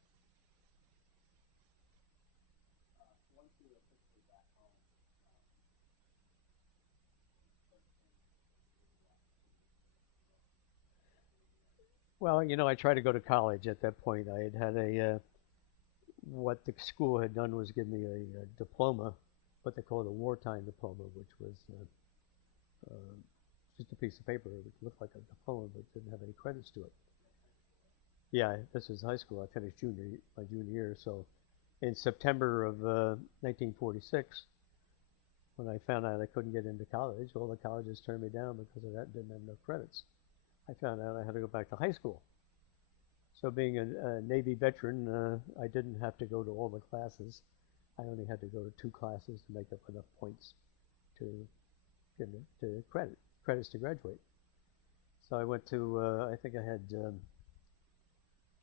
Well, you know, I tried to go to college at that point. I had what the school had done was give me a diploma, what they called a wartime diploma, which was just a piece of paper. It looked like a diploma, but didn't have any credits to it. Yeah, this was high school. I finished my junior year. So in September of 1946, when I found out I couldn't get into college, all the colleges turned me down because of that, didn't have enough credits. I found out I had to go back to high school. So being a Navy veteran, I didn't have to go to all the classes. I only had to go to 2 classes to make up enough points to get to credits to graduate. So I went to, I think I had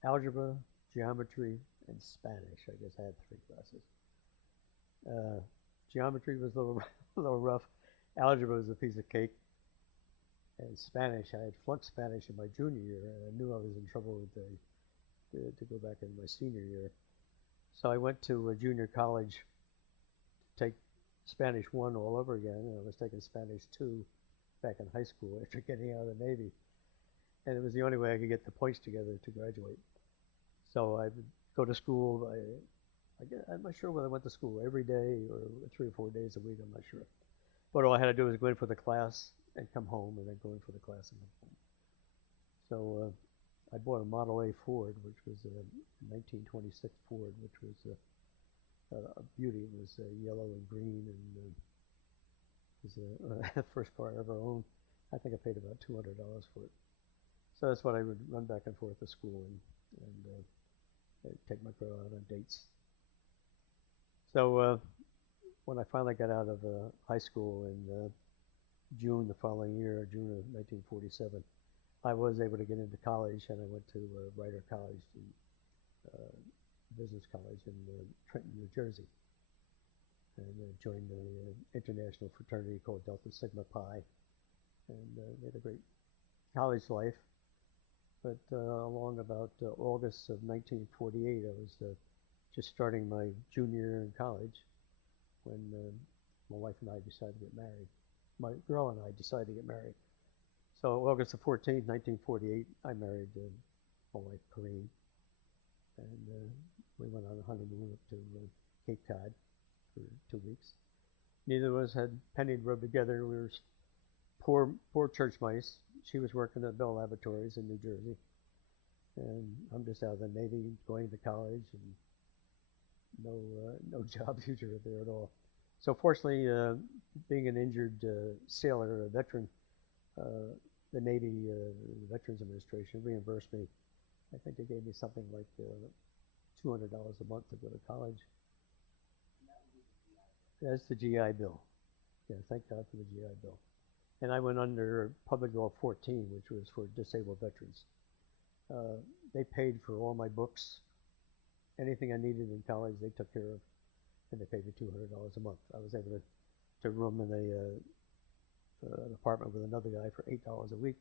algebra, geometry, and Spanish. I guess I had 3 classes. Geometry was a little rough. Algebra was a piece of cake. And Spanish, I had flunked Spanish in my junior year, and I knew I was in trouble with to go back in my senior year. So I went to a junior college to take Spanish 1 all over again, and I was taking Spanish 2 back in high school after getting out of the Navy. And it was the only way I could get the points together to graduate. So I would go to school. I'm not sure whether I went to school every day or 3 or 4 days a week, I'm not sure. But all I had to do was go in for the class and come home, and then go in for the class and come home. So I bought a Model A Ford, which was a 1926 Ford, which was a beauty. It was yellow and green, and it was the first car I ever owned. I think I paid about $200 for it. So that's what I would run back and forth to school and take my girl out on dates. So when I finally got out of high school in June the following year, June of 1947, I was able to get into college, and I went to Rider College, business college in Trenton, New Jersey, and joined an international fraternity called Delta Sigma Pi, and made a great college life. But along about August of 1948, I was just starting my junior year in college when my wife and I decided to get married. My girl and I decided to get married. So August the 14th, 1948, I married my wife, Corrine. And we went on a honeymoon up to Cape Cod for 2 weeks. Neither of us had a penny to rub together. We were poor church mice. She was working at Bell Laboratories in New Jersey. And I'm just out of the Navy, going to college, and no job future there at all. So fortunately, being an injured sailor, a veteran, the Navy Veterans Administration reimbursed me. I think they gave me something like $200 a month to go to college. That's the GI Bill. Yeah, thank God for the GI Bill. And I went under Public Law 14, which was for disabled veterans. They paid for all my books. Anything I needed in college, they took care of. And they paid me $200 a month. I was able to room in an apartment with another guy for $8 a week.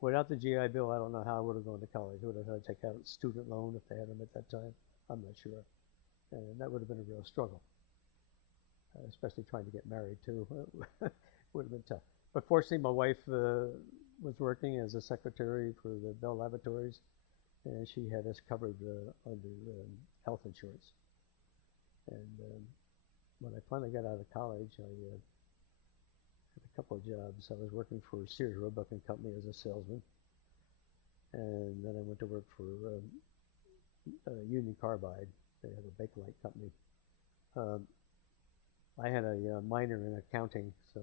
Without the GI Bill, I don't know how I would have gone to college. I would have had to take out a student loan if they had them at that time. I'm not sure. And that would have been a real struggle, especially trying to get married, too. would have been tough. But fortunately, my wife was working as a secretary for the Bell Laboratories, and she had us covered under health insurance. And when I finally got out of college, I had a couple of jobs. I was working for Sears Roebuck and Company as a salesman, and then I went to work for Union Carbide. They have a Bakelite company. I had a minor in accounting, so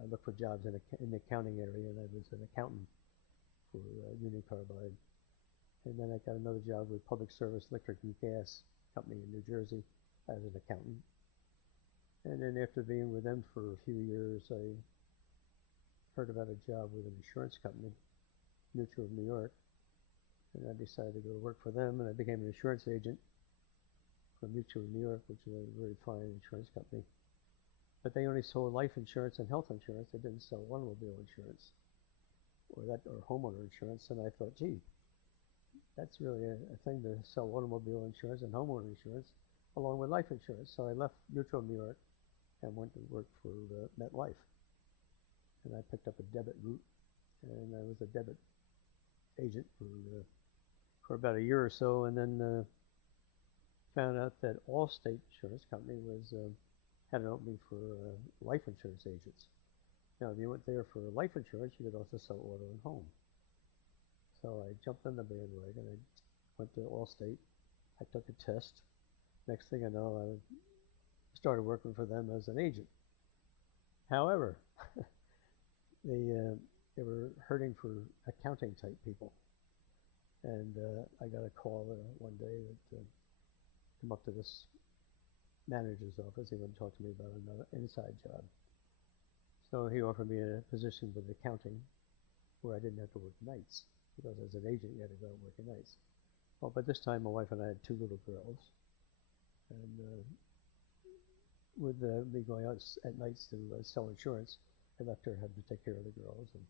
I looked for jobs in the accounting area, and I was an accountant for Union Carbide. And then I got another job with Public Service Electric and Gas Company in New Jersey as an accountant. And then after being with them for a few years, I heard about a job with an insurance company, Mutual of New York, and I decided to go to work for them, and I became an insurance agent for Mutual of New York, which is a very fine insurance company. But they only sold life insurance and health insurance. They didn't sell automobile insurance or homeowner insurance. And I thought, gee, that's really a thing to sell automobile insurance and homeowner insurance along with life insurance. So I left Mutual of New York and went to work for MetLife. And I picked up a debit route, and I was a debit agent for about a year or so, and then found out that Allstate Insurance Company had an opening for life insurance agents. Now, if you went there for life insurance, you could also sell auto and home. So I jumped on the bandwagon. I went to Allstate. I took a test. Next thing I know, I started working for them as an agent. However, they were hurting for accounting type people. And I got a call one day that come up to this manager's office. He wanted to talk to me about another inside job. So he offered me a position with accounting where I didn't have to work nights, because as an agent you had to go and work nights. Well, but this time my wife and I had 2 little girls, and with me going out at nights to sell insurance, I left her having to take care of the girls, and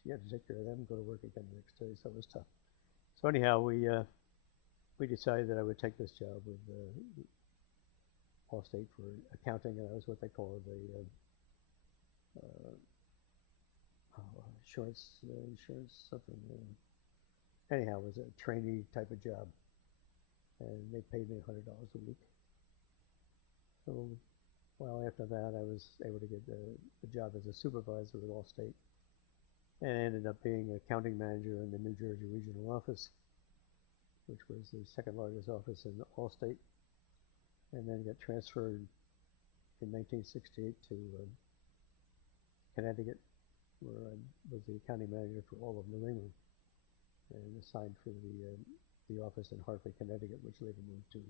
she had to take care of them and go to work again the next day, so it was tough. So anyhow, we decided that I would take this job with Allstate for accounting, and I was what they call the insurance something. Anyhow, it was a trainee type of job, and they paid me $100 a week. So, well, after that, I was able to get a job as a supervisor with Allstate, and I ended up being accounting manager in the New Jersey regional office, which was the second largest office in Allstate, and then got transferred in 1968 to Connecticut, where I was the accounting manager for all of New England, and assigned for the office in Hartford, Connecticut, which later moved to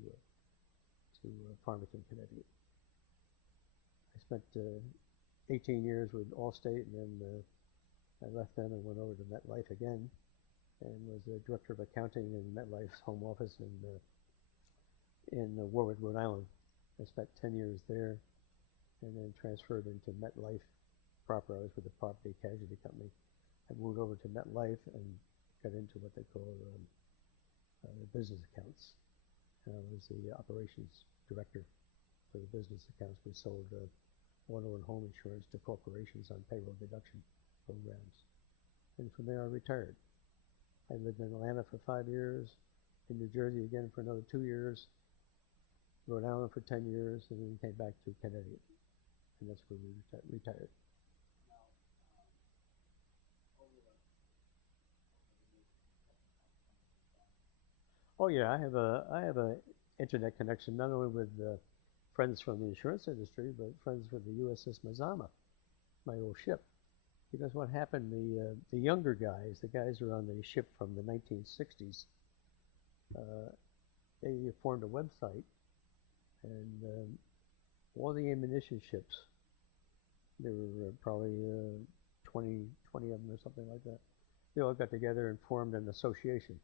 Farmington, Connecticut. I spent 18 years with Allstate, and then I left them and went over to MetLife again, and was the director of accounting in MetLife's home office in Warwick, Rhode Island. I spent 10 years there, and then transferred into MetLife proper. I was with the Property Casualty Company. I moved over to MetLife and got into what they call the business accounts. I was the operations director for the business accounts. We sold auto and home insurance to corporations on payroll deduction programs. And from there I retired. I lived in Atlanta for 5 years, in New Jersey again for another 2 years, Rhode Island for 10 years, and then came back to Connecticut. And that's where we retired. Oh yeah, I have a internet connection not only with friends from the insurance industry, but friends with the USS Mazama, my old ship. Because what happened, the younger guys, the guys who were on the ship from the 1960s, they formed a website, and all the ammunition ships, there were probably 20 of them or something like that, they all got together and formed an association.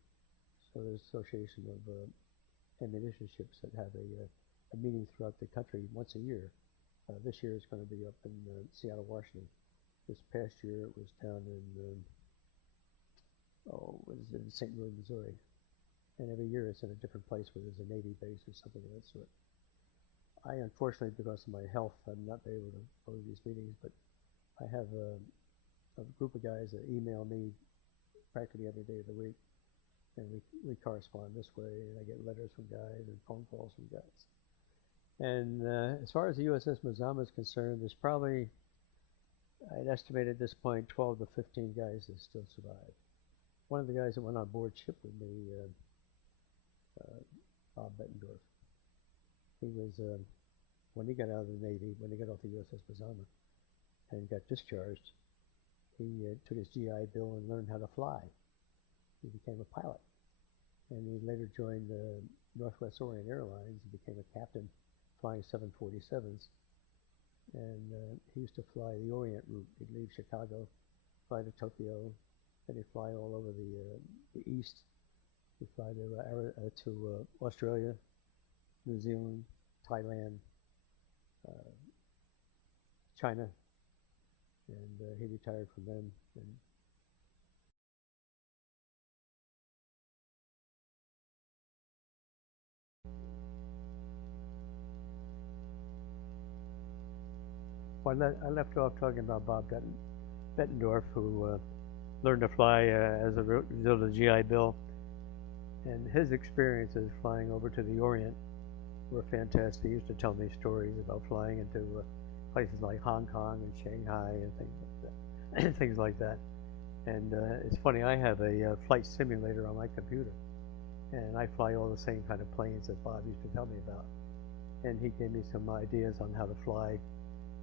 So there's an association of ammunition ships that have a meeting throughout the country once a year. This year it's going to be up in Seattle, Washington. This past year it was down in St. Louis, Missouri. And every year it's in a different place where there's a Navy base or something of that sort. I unfortunately, because of my health, I'm not able to go to these meetings, but I have a group of guys that email me practically every day of the week, and we correspond this way, and I get letters from guys and phone calls from guys. And as far as the USS Mazama is concerned, there's probably, I'd estimate at this point, 12 to 15 guys that still survive. One of the guys that went on board ship with me, Bob Bettendorf, he was, when he got out of the Navy, when he got off the USS Mazama and got discharged, he took his GI Bill and learned how to fly. He became a pilot. And he later joined Northwest Orient Airlines and became a captain flying 747s. And he used to fly the Orient route. He'd leave Chicago, fly to Tokyo, then he'd fly all over the East. He'd fly to Australia, New Zealand, Thailand, China, and he retired from them. And well, I left off talking about Bob Bettendorf, who learned to fly as a result of the GI Bill, and his experiences flying over to the Orient were fantastic. He used to tell me stories about flying into places like Hong Kong and Shanghai and things like that. And it's funny, I have a flight simulator on my computer, and I fly all the same kind of planes that Bob used to tell me about. And he gave me some ideas on how to fly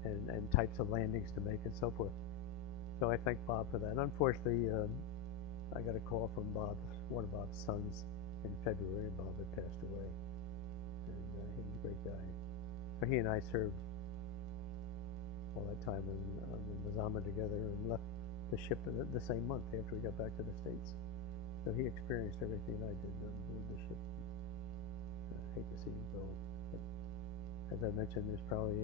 and types of landings to make and so forth. So I thank Bob for that. And unfortunately, I got a call from one of Bob's sons in February. Bob had passed away, and he was a great guy. But he and I served all that time in Mazama together and left the ship the same month after we got back to the States. So he experienced everything I did on board the ship. I hate to see him go. But as I mentioned, there's probably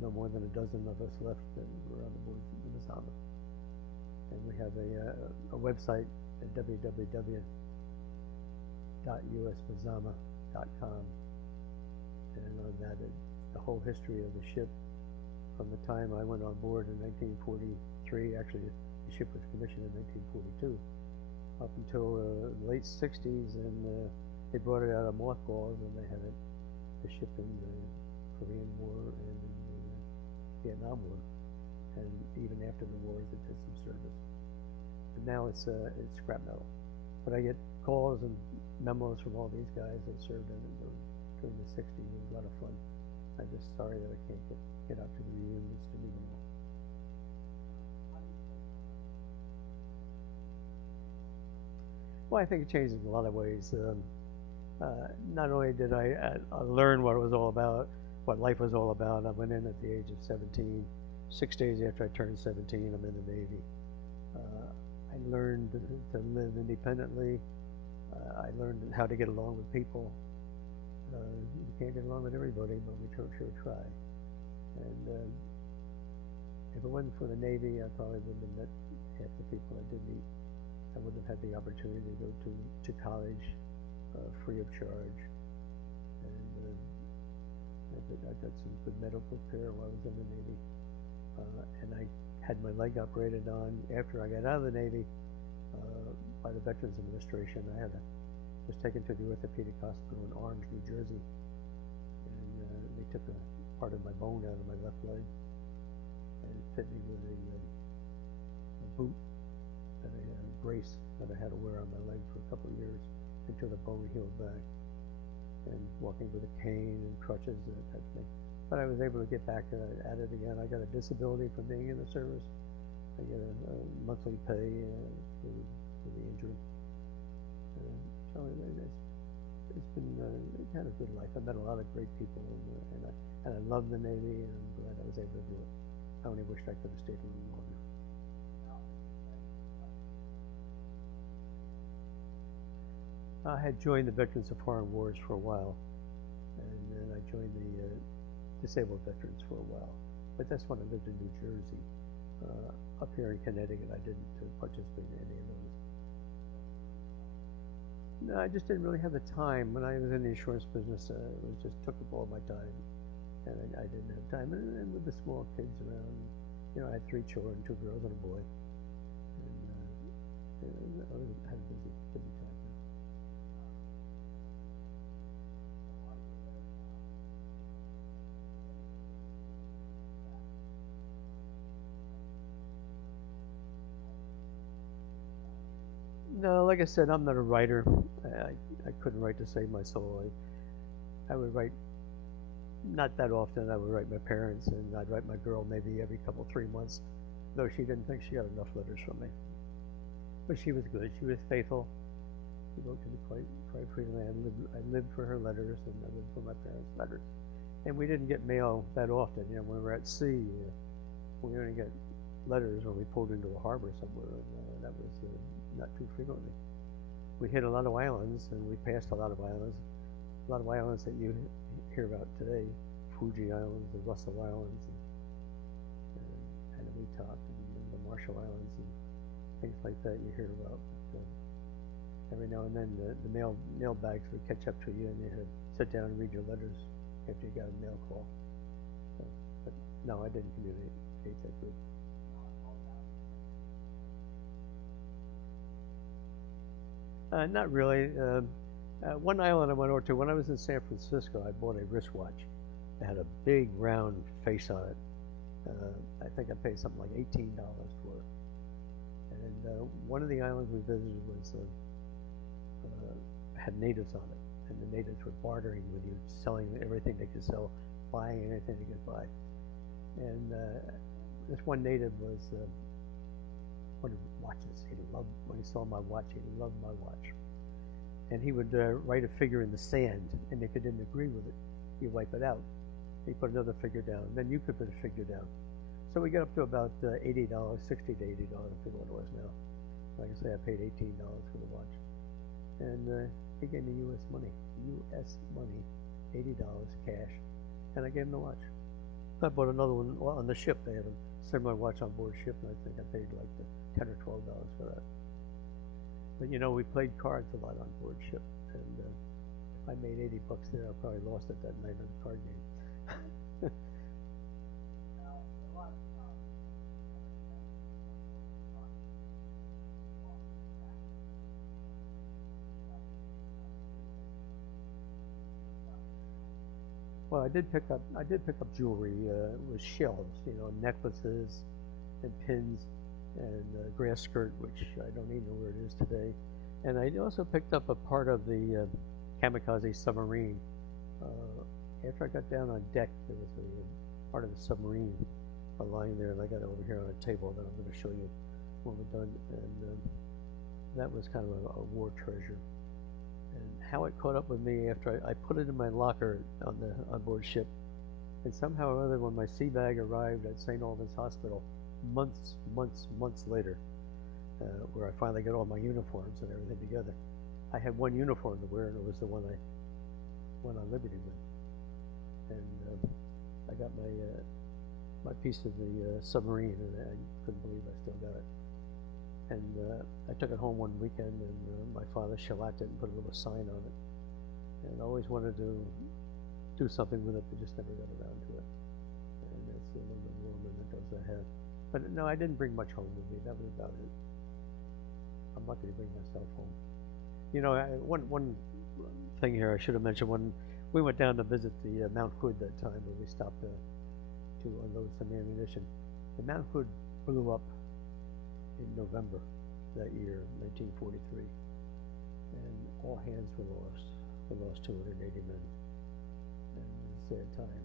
no more than a dozen of us left that were on board the Mazama. And we have a website at www.usmazama.com, and on that the whole history of the ship from the time I went on board in 1943. Actually, the ship was commissioned in 1942, up until the late 60s, and they brought it out of mothballs, and they had the ship in the Korean War and in the Vietnam War, and even after the wars it did some service. But now it's scrap metal. But I get calls and memos from all these guys that served in it during the 60s. It was a lot of fun. I'm just sorry that I can't get out to the reunions to meet them all. Well, I think it changed in a lot of ways. Not only did I learn what it was all about, what life was all about. I went in at the age of 17. 6 days after I turned 17, I'm in the Navy. I learned to live independently. I learned how to get along with people. You can't get along with everybody, but we sure try. And if it wasn't for the Navy, I probably wouldn't have met half the people I did meet. I wouldn't have had the opportunity to go to college free of charge. And I got some good medical care while I was in the Navy. And I had my leg operated on after I got out of the Navy by the Veterans Administration. Was taken to the orthopedic hospital in Orange, New Jersey, and they took a part of my bone out of my left leg and fit me with a boot that I had, a brace that I had to wear on my leg for a couple of years until the bone healed back, and walking with a cane and crutches and that type of thing. But I was able to get back at it again. I got a disability from being in the service. I get a monthly pay for the injury. So it's been kind of good life. I met a lot of great people, and I love the Navy, and I'm glad I was able to do it. I only wished I could have stayed a little longer. I had joined the Veterans of Foreign Wars for a while, and then I joined the Disabled Veterans for a while. But that's when I lived in New Jersey. Up here in Connecticut, I didn't participate in any of those. No, I just didn't really have the time. When I was in the insurance business, it was just took up all my time. and I didn't have time. And with the small kids around, you know, I had 3 children, 2 girls and a boy, and I had a busy time. No, like I said, I'm not a writer. I couldn't write to save my soul. I would write not that often. I would write my parents, and I'd write my girl maybe every 3 months, though she didn't think she got enough letters from me. But she was good. She was faithful. She wrote to me quite freely. I lived for her letters, and I lived for my parents' letters. And we didn't get mail that often. You know, when we were at sea, we only get letters when we pulled into a harbor somewhere, and that was not too frequently. We hit a lot of islands, and we passed a lot of islands that you hear about today, Fuji Islands, the Russell Islands, and we talked, and the Marshall Islands, and things like that you hear about. But, every now and then the mail bags would catch up to you, and you had to sit down and read your letters after you got a mail call. So, but no, I didn't communicate that good. Not really. One island I went over to, when I was in San Francisco, I bought a wristwatch. It had a big round face on it. I think I paid something like $18 for it. And one of the islands we visited was had natives on it, and the natives were bartering with you, selling everything they could sell, buying anything they could buy. And this one native was wanted watches. He loved, when he saw my watch, he loved my watch. And he would write a figure in the sand, and if you didn't agree with it, you wipe it out. He put another figure down, then you could put a figure down. So we got up to about $80, $60 to $80, I forget what it was now. Like I say, I paid $18 for the watch. And he gave me US money, $80 cash, and I gave him the watch. I bought another one on the ship. They had a similar watch on board ship, and I think I paid like $10 or $12 for that. But you know, we played cards a lot on board ship, and if I made $80 there, I probably lost it that night on the card game. Well, I did pick up jewelry with shells, you know, necklaces and pins, and a grass skirt, which I don't even know where it is today. And I also picked up a part of the kamikaze submarine. After I got down on deck, there was a part of the submarine lying there, and I got it over here on a table that I'm going to show you when we're done. And that was kind of a war treasure. And how it caught up with me after I put it in my locker on board ship, and somehow or other, when my sea bag arrived at St. Albans Hospital, months later, where I finally got all my uniforms and everything together, I had one uniform to wear, and it was the one I went on liberty with. And I got my piece of the submarine, and I couldn't believe I still got it. And I took it home one weekend, and my father shellacked it and put a little sign on it. And I always wanted to do something with it, but just never got around to it. And that's the little war mementos I have. But no, I didn't bring much home with me. That was about it. I'm lucky to bring myself home. You know, one thing here I should have mentioned, when we went down to visit the Mount Hood that time, where we stopped to unload some ammunition. The Mount Hood blew up in November that year, 1943, and all hands were lost. We lost 280 men, and it was a sad time.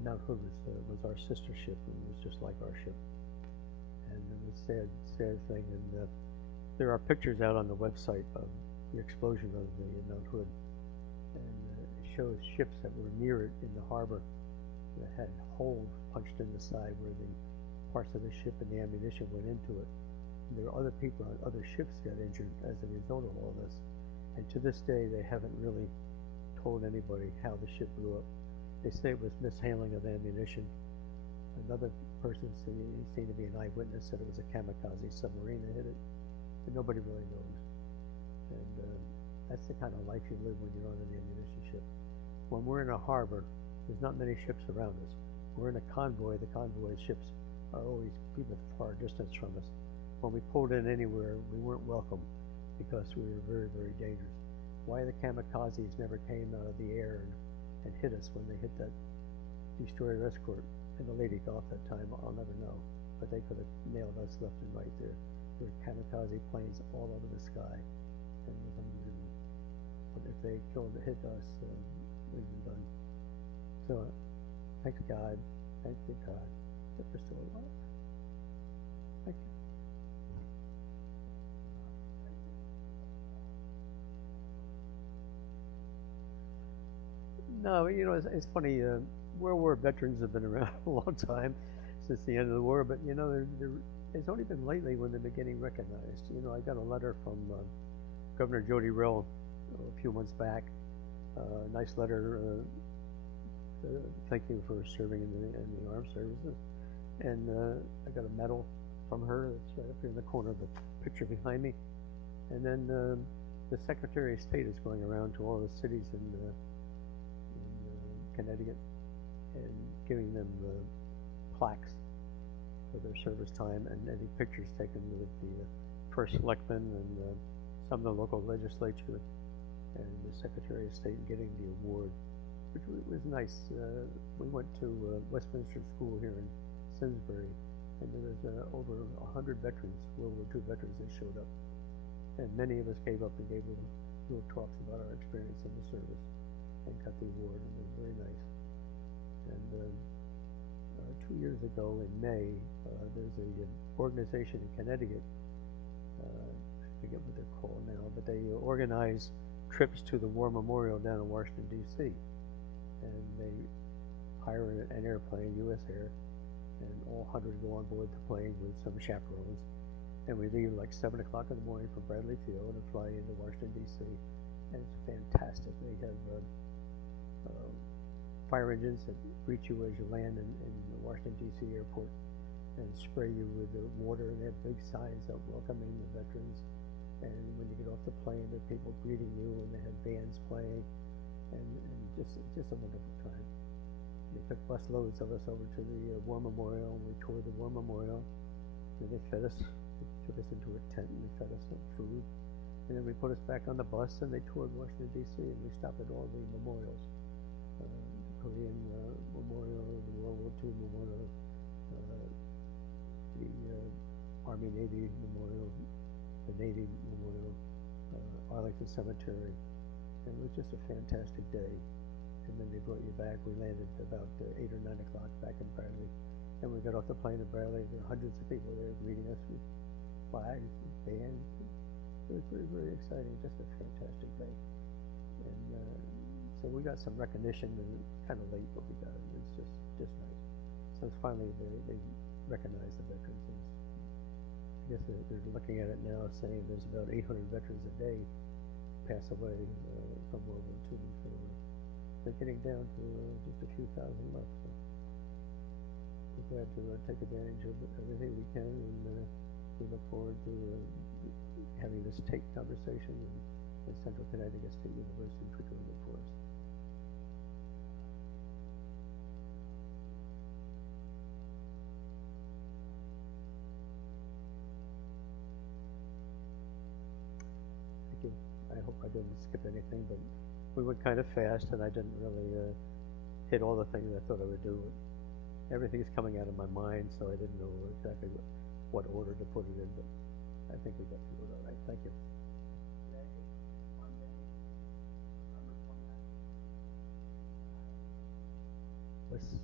The Mount Hood was our sister ship, and it was just like our ship, and it was a sad thing. And there are pictures out on the website of the explosion of the Mount Hood, and it shows ships that were near it in the harbor that had holes punched in the side where the parts of the ship and the ammunition went into it. And there are other people on other ships got injured as a result of all this. And to this day, they haven't really told anybody how the ship blew up. They say it was mishandling of ammunition. Another person, seemed to be an eyewitness, said it was a kamikaze submarine that hit it. But nobody really knows. And that's the kind of life you live when you're on an ammunition ship. when we're in a harbor, there's not many ships around us. We're in a convoy, the convoy ships are always keeping a far distance from us. When we pulled in anywhere, we weren't welcome because we were very, very dangerous. Why the kamikazes never came out of the air and hit us when they hit that destroyer escort in the Lady Gulf that time, I'll never know. But they could have nailed us left and right there. There were kamikaze planes all over the sky, and it was unbelievable. But if they hit us, we'd been done. So, thank God that we're still alive. Thank you. No, you know, it's funny. World War veterans have been around a long time, since the end of the war. But you know, it's only been lately when they're getting recognized. You know, I got a letter from Governor Jody Rill a few months back. Nice letter. Thank you for serving in the armed services. And I got a medal from her. That's right up here in the corner of the picture behind me. And then the Secretary of State is going around to all the cities in Connecticut and giving them plaques for their service time, and any pictures taken with the first selectman and some of the local legislature and the Secretary of State getting the award, which was nice. We went to Westminster School here in Simsbury, and there was over 100 veterans, World War II veterans, that showed up. And many of us gave up and gave little talks about our experience in the service and got the award, and it was very nice. And 2 years ago in May, there's an organization in Connecticut, I forget what they're called now, but they organize trips to the War Memorial down in Washington, D.C. And they hire an airplane, U.S. Air, and all 100 go on board the plane with some chaperones. And we leave like 7 o'clock in the morning from Bradley Field and fly into Washington, D.C. And it's fantastic. They have fire engines that greet you as you land in the Washington, D.C. airport and spray you with the water. And they have big signs out welcoming the veterans. And when you get off the plane, there are people greeting you, and they have bands playing, and just a wonderful time. They took bus loads of us over to the War Memorial, and we toured the War Memorial. And they fed us. They took us into a tent, and they fed us some food. And then we put us back on the bus, and they toured Washington, D.C., and we stopped at all the memorials. The Korean Memorial, the World War II Memorial, the Army-Navy Memorial, the Navy Memorial, Arlington Cemetery. And it was just a fantastic day. And then they brought you back. We landed about 8 or 9 o'clock back in Bradley. And we got off the plane in Bradley. There were hundreds of people there greeting us with flags and bands. It was very, very exciting. Just a fantastic day. And so we got some recognition, and it's kind of late, but we got it. It's just nice. So it's finally they recognize the veterans. I guess they're looking at it now, saying there's about 800 veterans a day pass away from World War II. So they're getting down to just a few thousand left. So we're glad to take advantage of everything we can, and we look forward to having this tape conversation in Central Connecticut State University, particularly for us. I hope I didn't skip anything, but we went kind of fast, and I didn't really hit all the things I thought I would do. Everything's coming out of my mind, so I didn't know exactly what order to put it in, but I think we got through it all right. Thank you. Today, Monday, November 29th. West